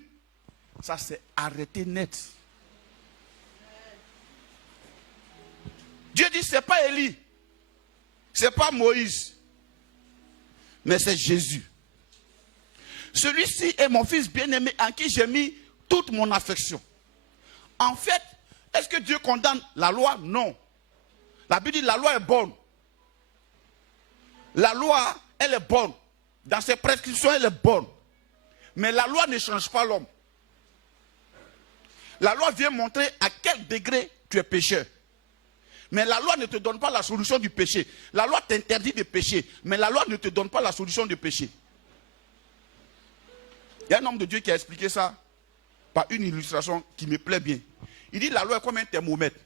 ça s'est arrêté net. Dieu dit, ce n'est pas Élie, ce n'est pas Moïse, mais c'est Jésus. Celui-ci est mon fils bien-aimé en qui j'ai mis toute mon affection. En fait, est-ce que Dieu condamne la loi? Non. La Bible dit, la loi est bonne. La loi, elle est bonne. Dans ses prescriptions, elle est bonne. Mais la loi ne change pas l'homme. La loi vient montrer à quel degré tu es pécheur. Mais la loi ne te donne pas la solution du péché. La loi t'interdit de pécher. Mais la loi ne te donne pas la solution du péché. Il y a un homme de Dieu qui a expliqué ça par une illustration qui me plaît bien. Il dit la loi est comme un thermomètre.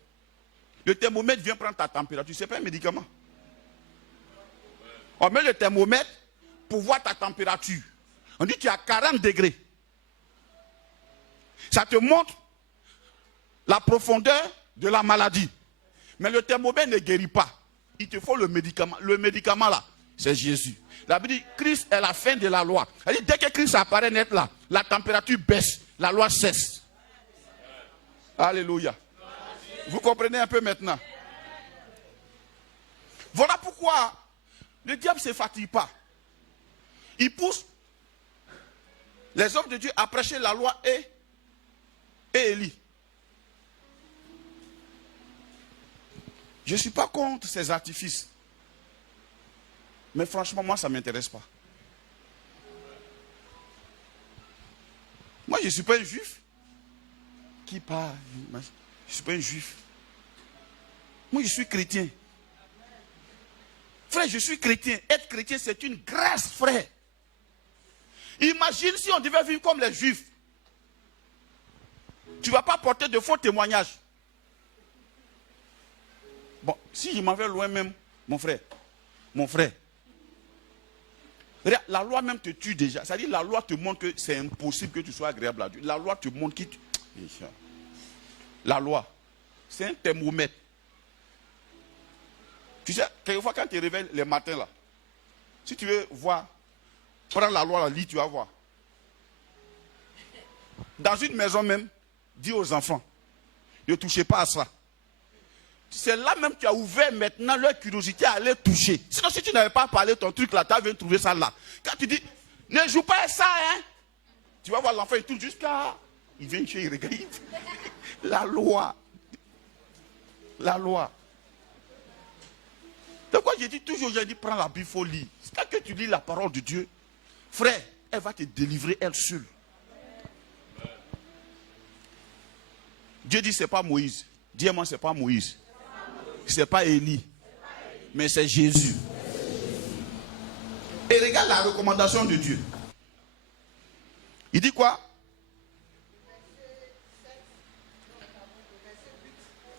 Le thermomètre vient prendre ta température. Ce n'est pas un médicament. On met le thermomètre pour voir ta température. On dit tu es à 40 degrés. Ça te montre la profondeur de la maladie. Mais le thermomètre ne guérit pas. Il te faut le médicament. Le médicament là, c'est Jésus. La Bible dit, Christ est la fin de la loi. Elle dit, dès que Christ apparaît net là, la température baisse, la loi cesse. Alléluia. Vous comprenez un peu maintenant? Voilà pourquoi le diable ne se fatigue pas. Il pousse les hommes de Dieu à prêcher la loi et Élie. Je ne suis pas contre ces artifices. Mais franchement, moi, ça ne m'intéresse pas. Moi, je ne suis pas un juif. Qui parle? Je ne suis pas un juif. Moi, je suis chrétien. Frère, je suis chrétien. Être chrétien, c'est une grâce, frère. Imagine si on devait vivre comme les juifs. Tu ne vas pas porter de faux témoignages. Bon, si je m'en vais loin même, mon frère, la loi même te tue déjà. C'est-à-dire la loi te montre que c'est impossible que tu sois agréable à Dieu. La loi te montre qui tu... La loi, c'est un thermomètre. Tu sais, quelquefois quand tu te réveilles les matins là, si tu veux voir, prends la loi, la lis, tu vas voir. Dans une maison même, dis aux enfants, ne touchez pas à ça. C'est là même que tu as ouvert maintenant leur curiosité à aller toucher. Sinon, si tu n'avais pas parlé ton truc là, tu viens trouver ça là. Quand tu dis, ne joue pas à ça, hein. Tu vas voir l'enfant, il touche jusqu'à... Il vient chez, il regarde. La loi. La loi. Donc, quoi, j'ai dit toujours, j'ai dit, prends la Bible, il faut lire. C'est quand que tu lis la parole de Dieu. frère, elle va te délivrer elle seule. Dieu dit, ce n'est pas Moïse. Dis-moi, ce n'est pas Moïse. Ce n'est pas Élie. Mais c'est Jésus. Et regarde la recommandation de Dieu. Il dit quoi?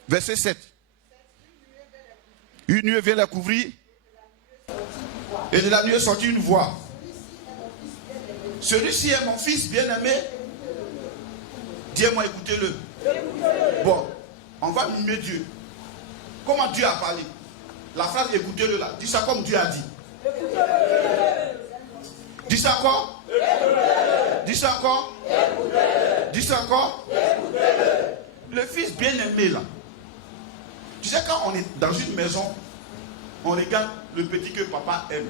Verset 7. Une nuée vient la couvrir. Et de la nuée sortit une voix. Celui-ci est mon fils bien-aimé. Dis-moi, écoutez-le. Bon, on va mimer Dieu. Comment Dieu a parlé? La phrase écoutez-le là. Dis ça comme Dieu a dit. Dis ça encore. Dis ça encore. Dis ça encore. Le fils bien-aimé là. Tu sais, quand on est dans une maison, on regarde le petit que papa aime.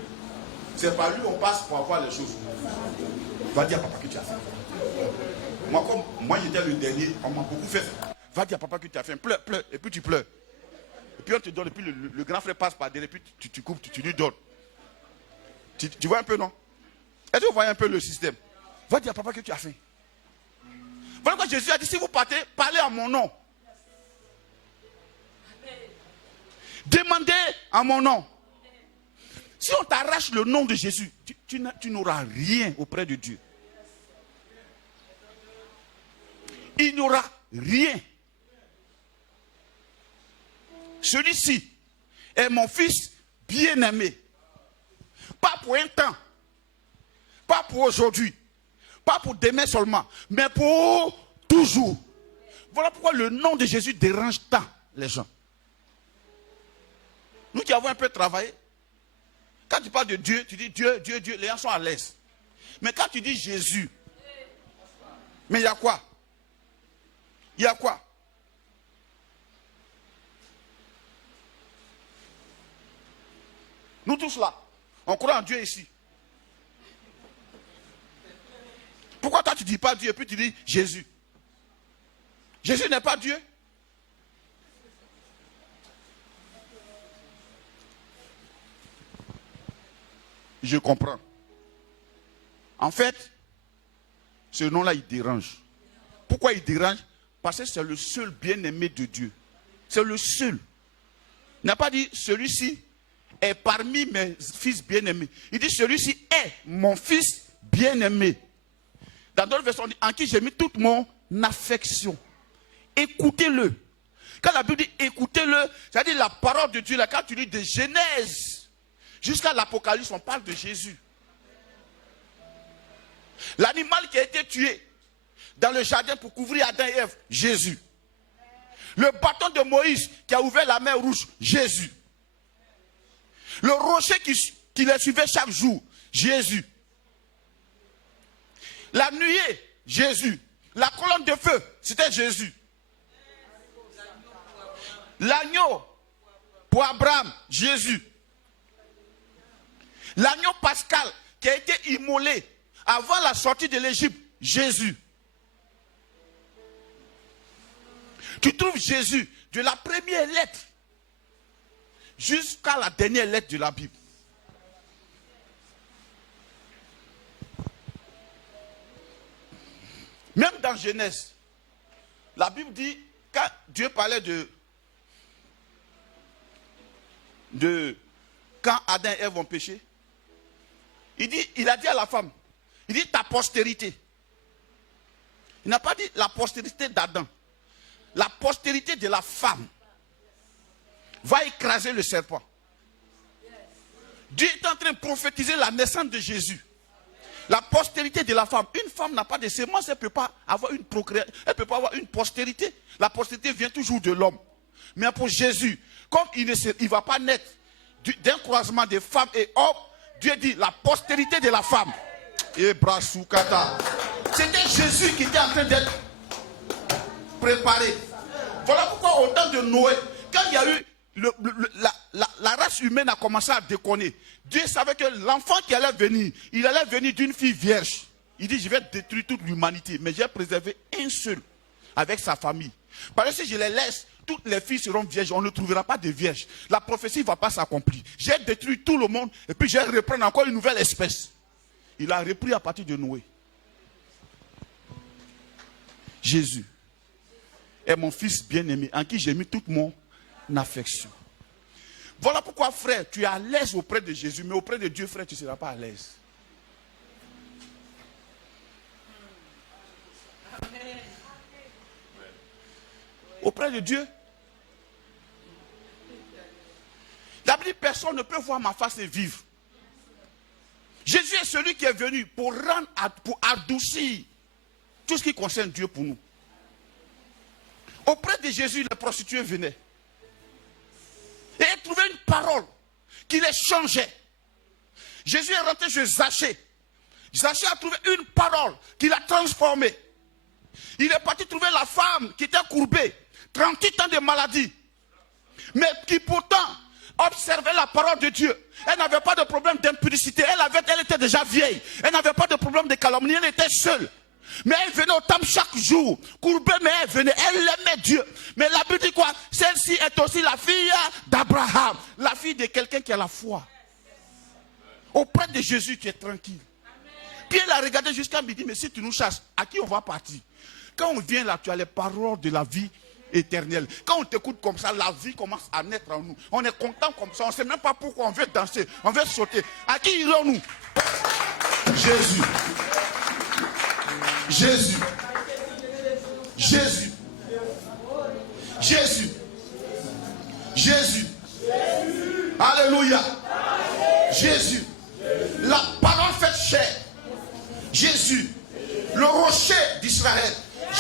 C'est par lui on passe pour avoir les choses. Va dire à papa que tu as fait. Moi j'étais le dernier, on m'a beaucoup fait. Va dire à papa que tu as fait. Pleure, pleure, et puis tu pleures. Et puis on te donne, et puis le grand frère passe par derrière, et puis tu coupes, tu lui donnes. Tu vois un peu, non? Est-ce que vous voyez un peu le système? Va dire à papa que tu as fait. Voilà quoi Jésus a dit, si vous partez, parlez en mon nom. Demandez en mon nom. Si on t'arrache le nom de Jésus, tu n'auras rien auprès de Dieu. Il n'y aura rien. Celui-ci est mon fils bien-aimé. Pas pour un temps. Pas pour aujourd'hui. Pas pour demain seulement. Mais pour toujours. Voilà pourquoi le nom de Jésus dérange tant les gens. Nous qui avons un peu travaillé, quand tu parles de Dieu, tu dis Dieu, Dieu, Dieu, les gens sont à l'aise. Mais quand tu dis Jésus, mais il y a quoi? Il y a quoi? Nous tous là, on croit en Dieu ici. Pourquoi toi tu ne dis pas Dieu et puis tu dis Jésus? Jésus n'est pas Dieu. Je comprends. En fait, ce nom-là, il dérange. Pourquoi il dérange? Parce que c'est le seul bien-aimé de Dieu. C'est le seul. Il n'a pas dit celui-ci est parmi mes fils bien-aimés. Il dit celui-ci est mon fils bien-aimé. Dans d'autres versions, on dit en qui j'ai mis toute mon affection. Écoutez-le. Quand la Bible dit écoutez-le, c'est-à-dire la parole de Dieu, là, quand tu lis de Genèse jusqu'à l'Apocalypse, on parle de Jésus. L'animal qui a été tué dans le jardin pour couvrir Adam et Ève, Jésus. Le bâton de Moïse qui a ouvert la mer rouge, Jésus. Le rocher qui les suivait chaque jour, Jésus. La nuée, Jésus. La colonne de feu, c'était Jésus. L'agneau pour Abraham, Jésus. L'agneau pascal qui a été immolé avant la sortie de l'Égypte, Jésus. Tu trouves Jésus de la première lettre jusqu'à la dernière lettre de la Bible. Même dans Genèse, la Bible dit, quand Dieu parlait de quand Adam et Ève ont péché, il a dit à la femme, il dit ta postérité. Il n'a pas dit la postérité d'Adam. La postérité de la femme va écraser le serpent. Dieu est en train de prophétiser la naissance de Jésus. La postérité de la femme. Une femme n'a pas de sémence, elle ne peut pas avoir une procréation, elle ne peut pas avoir une postérité. La postérité vient toujours de l'homme. Mais pour Jésus, comme il ne va pas naître d'un croisement de femmes et hommes, Dieu dit la postérité de la femme. Et Brasukata. C'était Jésus qui était en train d'être préparé. Voilà pourquoi au temps de Noé, quand il y a eu la race humaine a commencé à déconner, Dieu savait que l'enfant qui allait venir, il allait venir d'une fille vierge. Il dit, je vais détruire toute l'humanité, mais j'ai préservé un seul avec sa famille. Parce que si je les laisse, toutes les filles seront vierges, on ne trouvera pas de vierges. La prophétie ne va pas s'accomplir. J'ai détruit tout le monde et puis je vais reprendre encore une nouvelle espèce. Il a repris à partir de Noé. Jésus est mon fils bien-aimé, en qui j'ai mis toute mon affection. Voilà pourquoi, frère, tu es à l'aise auprès de Jésus, mais auprès de Dieu, frère, tu ne seras pas à l'aise. Auprès de Dieu. D'abord, personne ne peut voir ma face et vivre. Jésus est celui qui est venu pour adoucir tout ce qui concerne Dieu pour nous. Auprès de Jésus, les prostituées venaient. Et ils trouvaient une parole qui les changeait. Jésus est rentré chez Zachée. Zachée a trouvé une parole qui l'a transformé. Il est parti trouver la femme qui était courbée, 38 ans de maladie, mais qui pourtant observait la parole de Dieu. Elle n'avait pas de problème d'impudicité. Elle était déjà vieille. Elle n'avait pas de problème de calomnie. Elle était seule. Mais elle venait au temple chaque jour. Courbée, mais elle venait. Elle aimait Dieu. Mais la Bible dit quoi? Celle-ci est aussi la fille d'Abraham. La fille de quelqu'un qui a la foi. Auprès de Jésus, tu es tranquille. Puis elle a regardé jusqu'à midi. Mais si tu nous chasses, à qui on va partir? Quand on vient là, tu as les paroles de la vie éternelle. Quand on t'écoute comme ça, la vie commence à naître en nous. On est content comme ça. On ne sait même pas pourquoi on veut danser. On veut sauter. À qui irons-nous? Jésus. Jésus. Jésus. Jésus. Jésus. Alléluia. Jésus. La parole faite chair. Jésus. Le rocher d'Israël.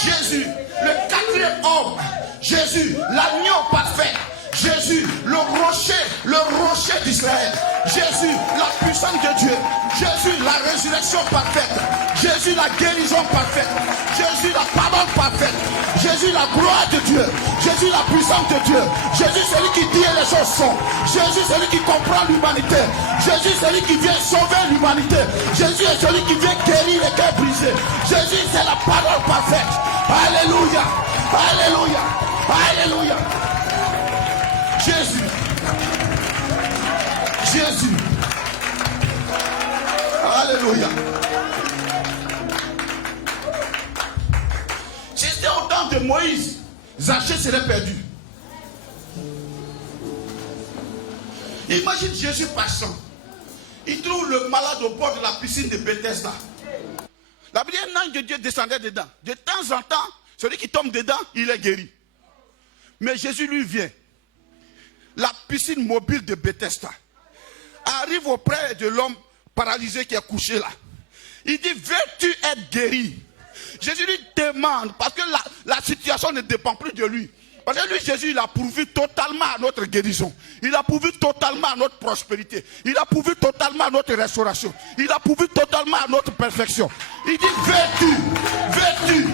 Jésus. Le quatrième homme. Jésus. L'agneau parfait. Jésus, le rocher d'Israël. Jésus, la puissance de Dieu. Jésus, la résurrection parfaite. Jésus, la guérison parfaite. Jésus, la parole parfaite. Jésus, la gloire de Dieu. Jésus, la puissance de Dieu. Jésus, celui qui dit et les choses sont. Jésus, celui qui comprend l'humanité. Jésus, celui qui vient sauver l'humanité. Jésus est celui qui vient guérir les cœurs brisés. Jésus, c'est la parole parfaite. Alléluia. Alléluia. Alléluia. Jésus. Jésus. Alléluia. Si c'était au temps de Moïse, Zachée serait perdu. Imagine Jésus passant. Il trouve le malade au bord de la piscine de Bethesda. La Bible dit un ange de Dieu descendait dedans. De temps en temps, celui qui tombe dedans, il est guéri. Mais Jésus lui vient. La piscine mobile de Bethesda arrive auprès de l'homme paralysé qui est couché là. Il dit, veux-tu être guéri? Jésus lui demande, parce que la situation ne dépend plus de lui. Parce que lui, Jésus, il a pourvu totalement à notre guérison. Il a pourvu totalement à notre prospérité. Il a pourvu totalement à notre restauration. Il a pourvu totalement à notre perfection. Il dit, veux-tu?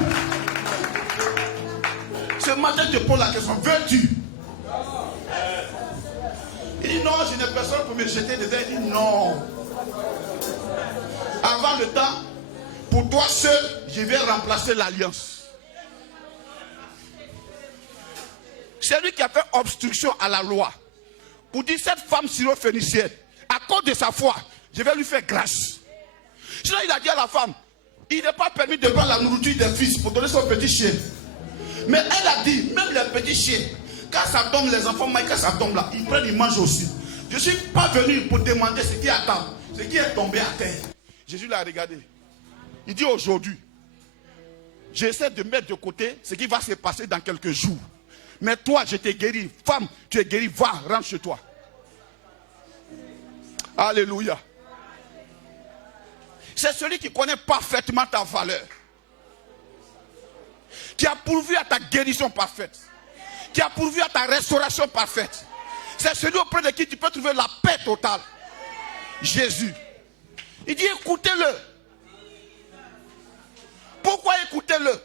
Ce matin, je te pose la question, veux-tu? Il dit non, je n'ai personne pour me jeter dedans. Il dit non. Avant le temps, pour toi seul, je vais remplacer l'alliance. C'est lui qui a fait obstruction à la loi. Pour dire cette femme syrophénicienne, à cause de sa foi, je vais lui faire grâce. Sinon, il a dit à la femme, il n'est pas permis de prendre la nourriture des fils pour donner son petit chien. Mais elle a dit, même les petits chiens, quand ça tombe, les enfants, quand ça tombe là, ils prennent, ils mangent aussi. Je ne suis pas venu pour demander ce qui attend, ce qui est tombé à terre. Jésus l'a regardé. Il dit aujourd'hui, j'essaie de mettre de côté ce qui va se passer dans quelques jours. Mais toi, je t'ai guéri. Femme, tu es guérie, va, rentre chez toi. Alléluia. C'est celui qui connaît parfaitement ta valeur. Qui a pourvu à ta guérison parfaite. Qui a pourvu à ta restauration parfaite. C'est celui auprès de qui tu peux trouver la paix totale. Jésus. Il dit écoutez-le. Pourquoi écoutez-le?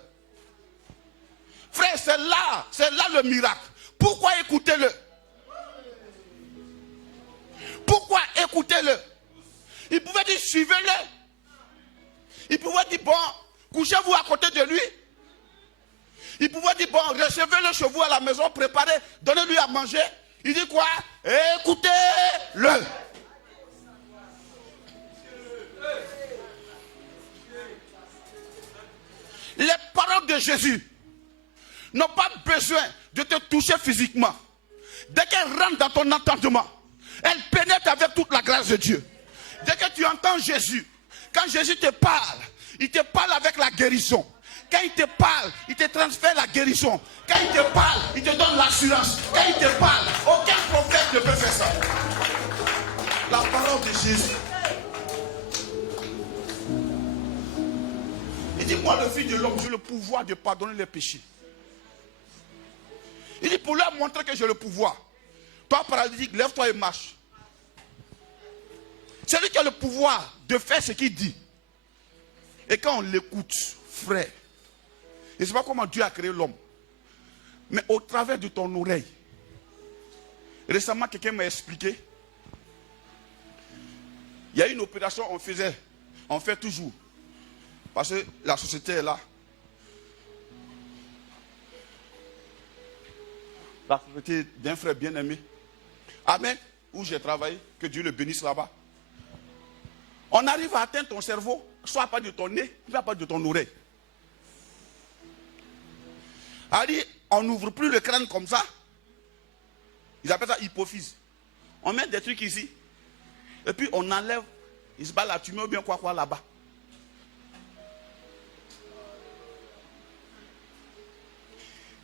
Frère, c'est là le miracle. Pourquoi écoutez-le? Pourquoi écoutez-le? Il pouvait dire suivez-le. Il pouvait dire bon, couchez-vous à côté de lui. Il pouvait dire bon, recevez-le chez vous à la maison, préparez, donnez-lui à manger. Il dit quoi? Écoutez-le. de Jésus n'ont pas besoin de te toucher physiquement. Dès qu'elle rentre dans ton entendement, elle pénètre avec toute la grâce de Dieu. Dès que tu entends Jésus, quand Jésus te parle, il te parle avec la guérison. Quand il te parle, il te transfère la guérison. Quand il te parle, il te donne l'assurance. Quand il te parle, aucun prophète ne peut faire ça. La parole de Jésus. Il dit, moi le Fils de l'homme, j'ai le pouvoir de pardonner les péchés. Il dit, pour leur montrer que j'ai le pouvoir. Toi, paralytique, lève-toi et marche. C'est lui qui a le pouvoir de faire ce qu'il dit. Et quand on l'écoute, frère, je ne sais pas comment Dieu a créé l'homme, mais au travers de ton oreille, récemment quelqu'un m'a expliqué, il y a une opération on fait toujours, parce que la société est là. La société d'un frère bien-aimé, Amen, où j'ai travaillé, que Dieu le bénisse là-bas. On arrive à atteindre ton cerveau, soit pas de ton nez, soit pas de ton oreille. Allez, on n'ouvre plus le crâne comme ça. Ils appellent ça hypophyse. On met des trucs ici. Et puis on enlève, il se bat la tumeur ou bien quoi là-bas.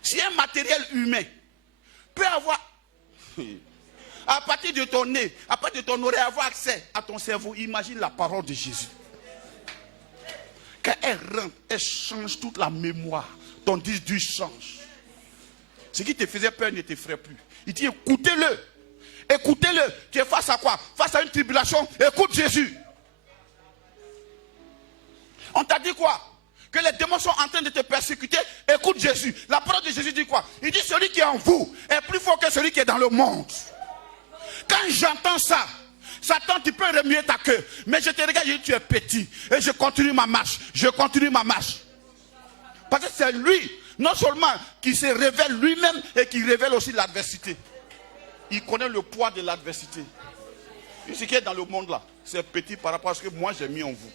Si un matériel humain peut avoir, à partir de ton nez, à partir de ton oreille, avoir accès à ton cerveau, imagine la parole de Jésus. Quand elle rentre, elle change toute la mémoire. Ton disque dur change. Ce qui te faisait peur ne t'effraie plus. Il dit écoutez-le. Écoutez-le. Tu es face à quoi? Face à une tribulation. Écoute Jésus. On t'a dit quoi? Que les démons sont en train de te persécuter. Écoute Jésus. La parole de Jésus dit quoi? Il dit celui qui est en vous est plus fort que celui qui est dans le monde. Quand j'entends ça, Satan, tu peux remuer ta queue. Mais je te regarde, je dis, tu es petit. Et je continue ma marche. Je continue ma marche. Parce que c'est lui, non seulement qui se révèle lui-même, et qui révèle aussi l'adversité. Il connaît le poids de l'adversité. Ce qui est dans le monde là, c'est petit par rapport à ce que moi j'ai mis en vous.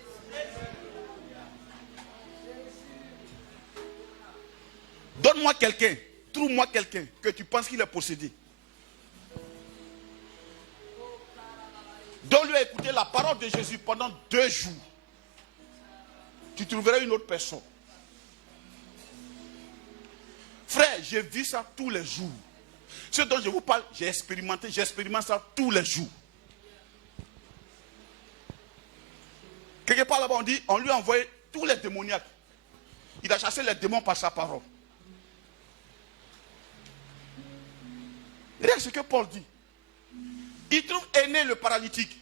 Donne-moi quelqu'un, trouve-moi quelqu'un que tu penses qu'il est possédé. Donne-lui à écouter la parole de Jésus pendant 2 jours. Tu trouveras une autre personne. Frère, j'ai vu ça tous les jours. Ce dont je vous parle, j'expérimente ça tous les jours. Quelque part là-bas, on dit, on lui a envoyé tous les démoniaques. Il a chassé les démons par sa parole. Regarde ce que Paul dit. Il trouve Aîné le paralytique.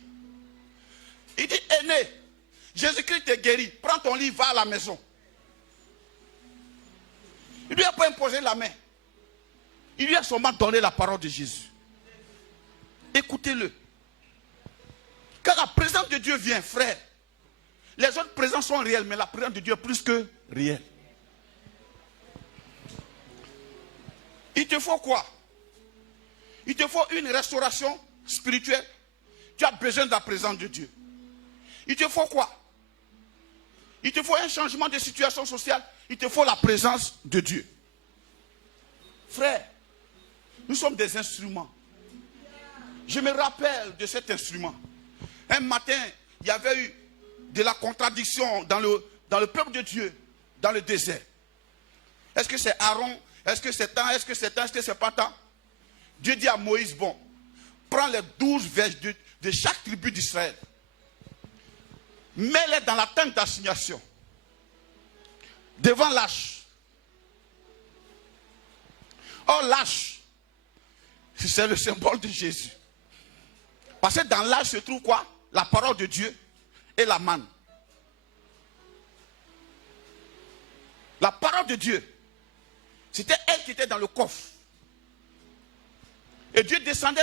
Il dit Aîné, Jésus-Christ te guérit. Prends ton lit, va à la maison. Il lui a pas imposé la main. Il lui a seulement donné la parole de Jésus. Écoutez-le. Quand la présence de Dieu vient, frère, les autres présences sont réelles, mais la présence de Dieu est plus que réelle. Il te faut quoi? Il te faut une restauration spirituelle. Tu as besoin de la présence de Dieu. Il te faut quoi? Il te faut un changement de situation sociale. Il te faut la présence de Dieu. Frère, nous sommes des instruments. Je me rappelle de cet instrument. Un matin, il y avait eu de la contradiction dans le peuple de Dieu, dans le désert. Est-ce que c'est Aaron? Est-ce que c'est temps? Est-ce que c'est temps? Est-ce que c'est pas temps? Dieu dit à Moïse, bon, prends les 12 verges de chaque tribu d'Israël. Mets-les dans la tente d'assignation. Devant l'arche. Or, l'arche, c'est le symbole de Jésus. Parce que dans l'arche se trouve quoi? La parole de Dieu et la manne. La parole de Dieu, c'était elle qui était dans le coffre. Et Dieu descendait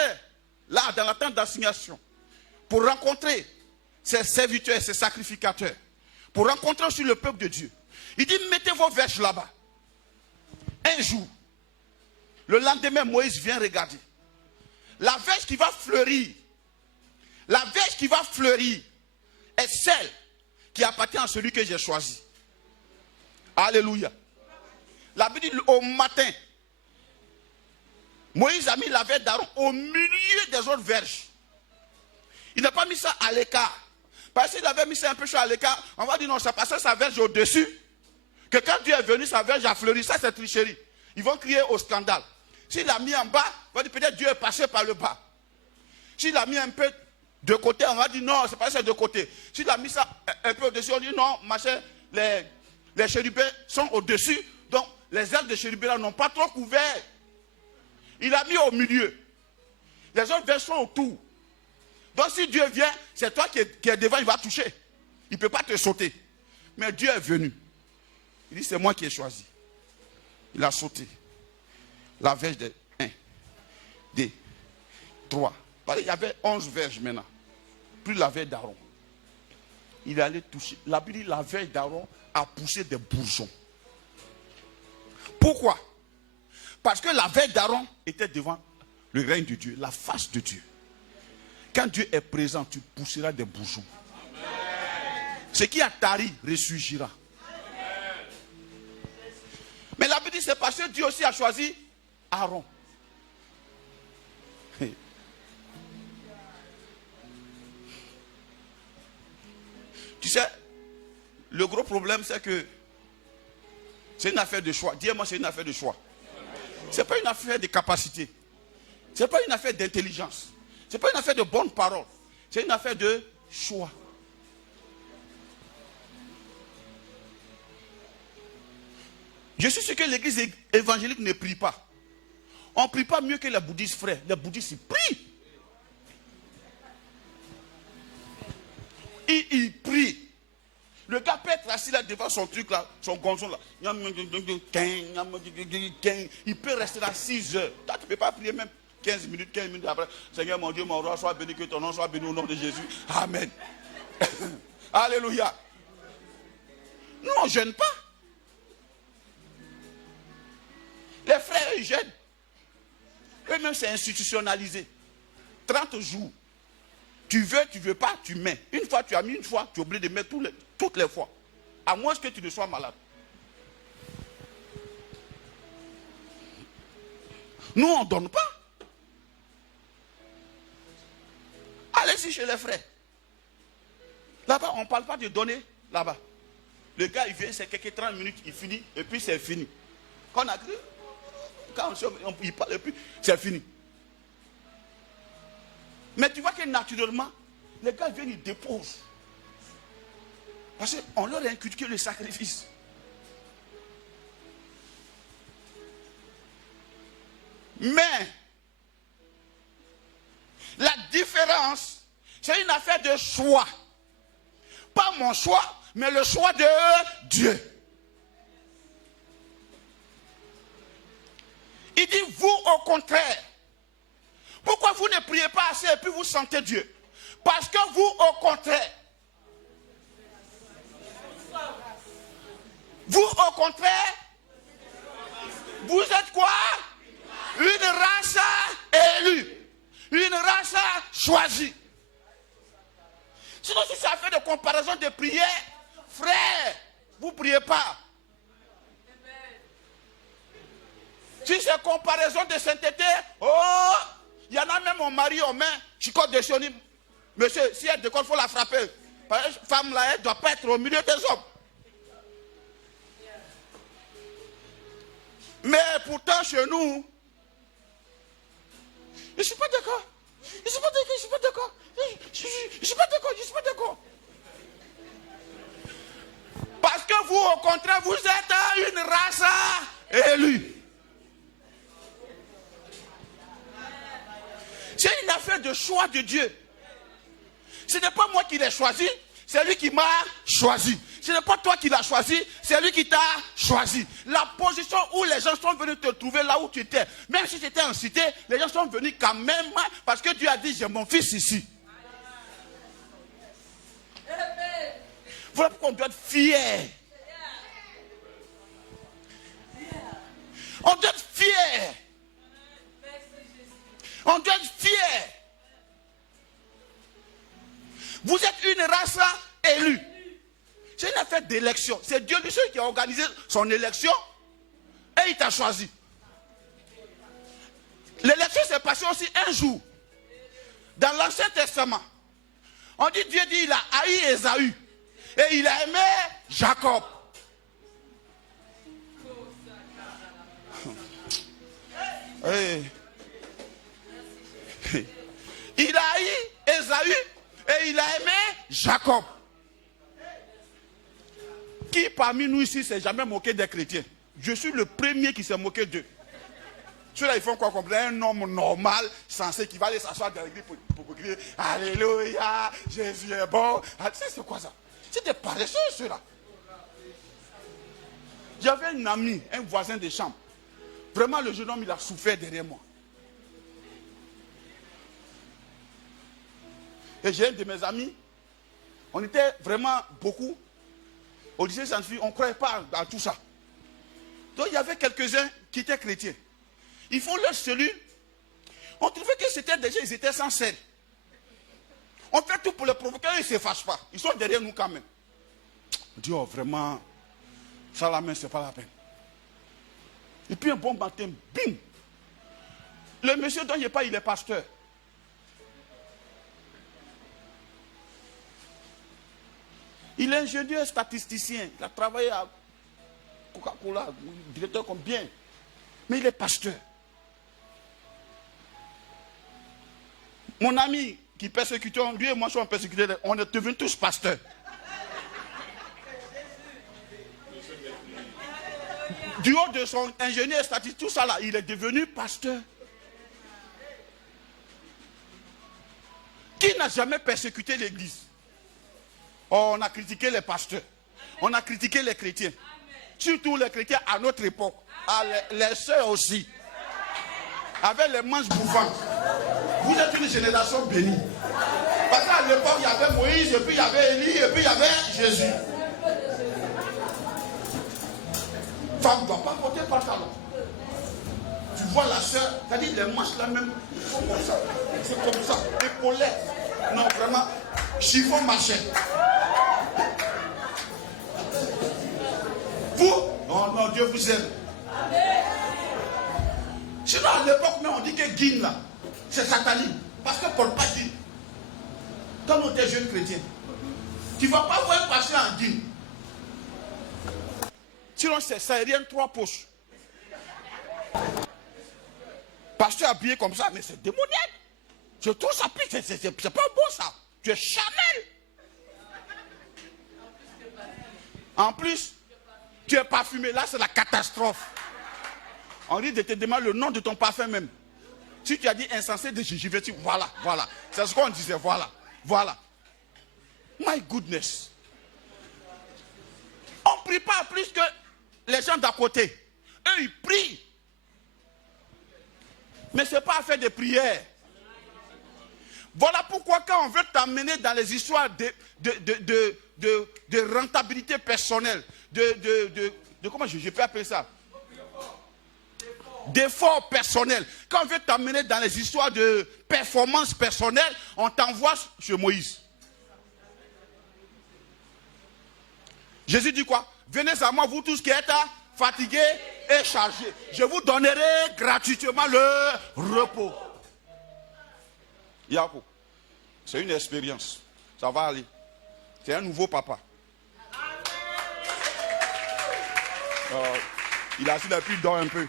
là, dans la tente d'assignation, pour rencontrer ses serviteurs et ses sacrificateurs, pour rencontrer aussi le peuple de Dieu. Il dit, mettez vos verges là-bas. Un jour, le lendemain, Moïse vient regarder. La verge qui va fleurir, est celle qui appartient à celui que j'ai choisi. Alléluia. La Bible dit au matin. Moïse a mis la verge d'Aaron au milieu des autres verges. Il n'a pas mis ça à l'écart. Parce qu'il avait mis ça un peu chaud à l'écart, on va dire non, ça passait sa verge au-dessus. Que quand Dieu est venu, sa verge a fleuri. Ça, c'est tricherie. Ils vont crier au scandale. S'il l'a mis en bas, on va dire peut-être Dieu est passé par le bas. S'il l'a mis un peu de côté, on va dire non, c'est pas ça de côté. S'il a mis ça un peu au-dessus, on dit non, machin, les chérubins sont au-dessus. Donc, les ailes de chérubins là n'ont pas trop couvert. Il a mis au milieu. Les autres verges sont autour. Donc si Dieu vient, c'est toi qui est devant, il va toucher. Il ne peut pas te sauter. Mais Dieu est venu. Il dit, c'est moi qui ai choisi. Il a sauté. La verge de 1, 2, 3. Il y avait 11 verges maintenant. Plus la verge d'Aaron. Il est allé toucher. La Bible dit, la verge d'Aaron a poussé des bourgeons. Pourquoi? Parce que la verge d'Aaron était devant le règne de Dieu, la face de Dieu. Quand Dieu est présent, tu pousseras des bourgeons. Amen. Ce qui a tari ressurgira. Amen. Mais la Bible dit, c'est parce que Dieu aussi a choisi Aaron. Tu sais, le gros problème, c'est que c'est une affaire de choix. Dis-moi, c'est une affaire de choix. Ce n'est pas une affaire de capacité. Ce n'est pas une affaire d'intelligence. Ce n'est pas une affaire de bonne parole. C'est une affaire de choix. Je suis sûr que l'église évangélique ne prie pas. On ne prie pas mieux que les bouddhistes, frères. Les bouddhistes, ils prient. Ils prient. Le gars peut être assis là devant son truc là, son gonzon là. Il peut rester là 6 heures. Toi, tu ne peux pas prier même 15 minutes après. Seigneur mon Dieu, mon roi, sois béni, que ton nom soit béni au nom de Jésus. Amen. Alléluia. Nous, on ne gêne pas. Les frères, ils gênent. Eux-mêmes, c'est institutionnalisé. 30 jours. Tu veux pas, tu mets. Une fois, tu as mis une fois, tu es obligé de mettre toutes les fois. À moins que tu ne sois malade. Nous, on ne donne pas. Allez-y chez les frères. Là-bas, on ne parle pas de donner. Là-bas. Le gars, il vient, c'est quelques 30 minutes, il finit, et puis c'est fini. Quand il parle, et puis c'est fini. Mais tu vois que naturellement, les gars viennent, ils déposent. Parce qu'on leur a inculqué le sacrifice. Mais, la différence, c'est une affaire de choix. Pas mon choix, mais le choix de Dieu. Il dit, vous au contraire. Pourquoi vous ne priez pas assez et puis vous sentez Dieu? Parce que vous, au contraire, vous, au contraire, vous êtes quoi? Une race élue, une race choisie. Sinon, si ça fait de comparaison de prière, frère, vous ne priez pas. Si c'est comparaison de sainteté, oh, il y en a même mon mari aux mains, chicote de Sioni. Monsieur, si elle décolle, il faut la frapper. Parce que cette femme-là, elle ne doit pas être au milieu des hommes. Mais pourtant, chez nous, je ne suis pas d'accord. Je ne suis pas d'accord, je ne suis pas d'accord. Je ne suis pas d'accord, je ne suis pas d'accord. Parce que vous, au contraire, vous êtes une race élue. C'est une affaire de choix de Dieu. Ce n'est pas moi qui l'ai choisi, c'est lui qui m'a choisi. Ce n'est pas toi qui l'as choisi, c'est lui qui t'a choisi. La position où les gens sont venus te trouver là où tu étais, même si tu étais en cité, les gens sont venus quand même parce que Dieu a dit, j'ai mon fils ici. Voilà pourquoi on doit être fier. On doit être fier. On doit être fier. Vous êtes une race élue. C'est une affaire d'élection. C'est Dieu lui seul qui a organisé son élection Et il t'a choisi. L'élection s'est passée aussi un jour. Dans l'Ancien Testament, on dit Dieu dit il a haï Ésaü. Et il a aimé Jacob. Hey. Il a haï Ésaü et il a aimé Jacob. Qui parmi nous ici s'est jamais moqué des chrétiens? Je suis le premier qui s'est moqué d'eux. Ceux-là, ils font quoi comprendre? Un homme normal, censé, qui va aller s'asseoir dans l'église pour crier Alléluia, Jésus est bon. C'est quoi ça? C'est des paresseux, ceux-là. J'avais un ami, un voisin de chambre. Vraiment, le jeune homme, il a souffert derrière moi. Et j'ai un de mes amis, on était vraiment beaucoup. Au lycée scientifique, on ne croyait pas dans tout ça. Donc il y avait quelques-uns qui étaient chrétiens. Ils font leur cellule. On trouvait que c'était déjà, ils étaient sans sel. On fait tout pour les provoquer, ils ne se fâchent pas. Ils sont derrière nous quand même. On dit, oh vraiment, ça la main, ce n'est pas la peine. Et puis un bon matin, bim. Le monsieur dont il n'est pas, il est pasteur. Il est ingénieur statisticien. Il a travaillé à Coca-Cola, directeur comme bien. Mais il est pasteur. Mon ami qui persécutait, lui et moi sommes persécutés, on est devenus tous pasteurs. Du haut de son ingénieur statistique, tout ça là, il est devenu pasteur. Qui n'a jamais persécuté l'église? Oh, on a critiqué les pasteurs. On a critiqué les chrétiens. Surtout les chrétiens à notre époque. Ah, les sœurs aussi. Avec les manches bouffantes. Vous êtes une génération bénie. Parce qu'à l'époque, il y avait Moïse, et puis il y avait Élie, et puis il y avait Jésus. Femme ne doit pas porter pantalon. Tu vois la sœur, c'est-à-dire les manches là même, sont comme ça. C'est comme ça. Épaulettes. Non, vraiment, chiffon machin. Vous, non, non, Dieu vous aime. Sinon, à l'époque même, on dit que Guine là, c'est satanique. Parce que Paul pas dit. Quand on était jeunes chrétiens, tu ne vas pas voir un pasteur en Guine. Sinon, ça rien 3 poches. Pasteur habillé comme ça, mais c'est démoniaque. Je trouve ça plus, c'est pas bon ça. Tu es Chanel. En plus, tu es parfumé. Là, c'est la catastrophe. On dit de te demander le nom de ton parfum même. Si tu as dit insensé, je vais dire voilà, voilà. C'est ce qu'on disait, voilà, voilà. My goodness. On ne prie pas plus que les gens d'à côté. Eux, ils prient. Mais ce n'est pas à faire de prières. Voilà pourquoi quand on veut t'amener dans les histoires de rentabilité personnelle, comment je peux appeler ça? D'effort personnel. Quand on veut t'amener dans les histoires de performance personnelle, on t'envoie chez Moïse. Jésus dit quoi? Venez à moi, vous tous qui êtes fatigués et chargés. Je vous donnerai gratuitement le repos. Yacoub, c'est une expérience. Ça va aller. C'est un nouveau papa. Il a assis là, puis il dort un peu.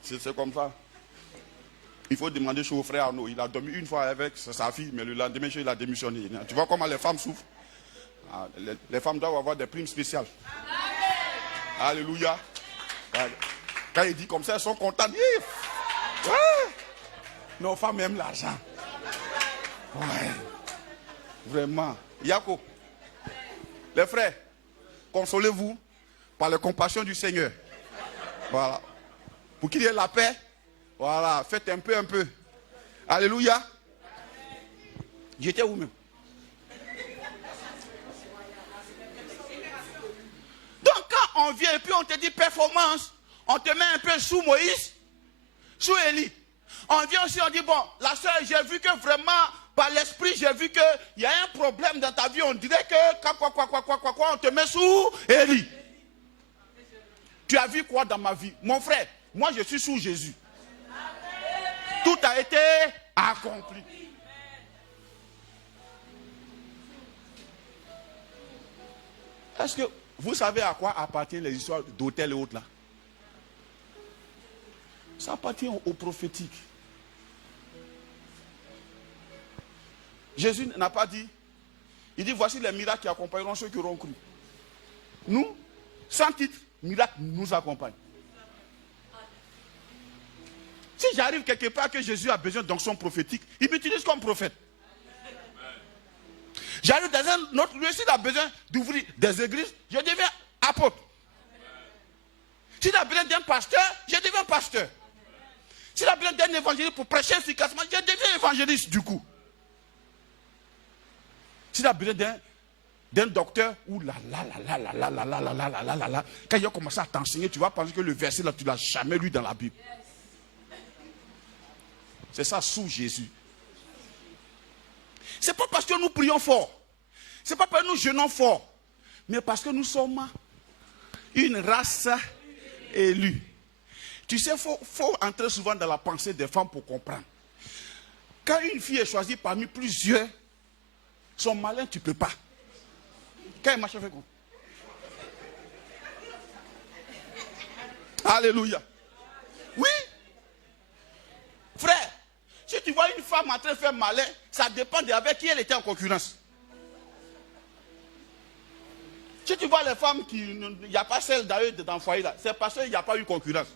C'est comme ça. Il faut demander chez au frère Arnaud. Il a dormi une fois avec sa fille, mais le lendemain, il a démissionné. Tu vois comment les femmes souffrent? Les femmes doivent avoir des primes spéciales. Alléluia. Quand il dit comme ça, elles sont contentes. Ouais. Nos femmes aiment l'argent. Ouais. Vraiment. Yako. Les frères, consolez-vous par la compassion du Seigneur. Voilà. Pour qu'il y ait la paix, voilà, faites un peu. Alléluia. J'étais où même? Donc quand on vient et puis on te dit performance, on te met un peu sous Moïse, sous Élie. On vient aussi, on dit bon, la soeur, j'ai vu que vraiment, par l'esprit, j'ai vu qu'il y a un problème dans ta vie. On dirait que, quoi, on te met sous Élie. Tu as vu quoi dans ma vie? Mon frère, moi je suis sous Jésus. Tout a été accompli. Est-ce que vous savez à quoi appartiennent les histoires d'hôtels et autres là? Ça appartient au prophétique. Jésus n'a pas dit, il dit voici les miracles qui accompagneront ceux qui auront cru. Nous, sans titre, miracles nous accompagnent. Si j'arrive quelque part que Jésus a besoin d'onction prophétique, il m'utilise comme prophète. J'arrive dans un autre lieu, s'il a besoin d'ouvrir des églises, je deviens apôtre. S'il a besoin d'un pasteur, je deviens pasteur. S'il a besoin d'un évangéliste pour prêcher efficacement, je deviens évangéliste du coup. S'il a besoin d'un docteur, ouh là là là là là là là là là là là là là, quand il a commencé à t'enseigner, tu vas penser que le verset là, tu ne l'as jamais lu dans la Bible. C'est ça, sous Jésus. C'est pas parce que nous prions fort, c'est pas parce que nous jeûnons fort, mais parce que nous sommes une race élue. Tu sais, faut entrer souvent dans la pensée des femmes pour comprendre. Quand une fille est choisie parmi plusieurs, son malin, tu ne peux pas. Quand elle marche avec vous. Alléluia. Oui. Frère, si tu vois une femme en train de faire malin, ça dépend avec qui elle était en concurrence. Si tu vois les femmes il n'y a pas celle d'ailleurs dans le foyer là, c'est parce qu'il n'y a pas eu concurrence.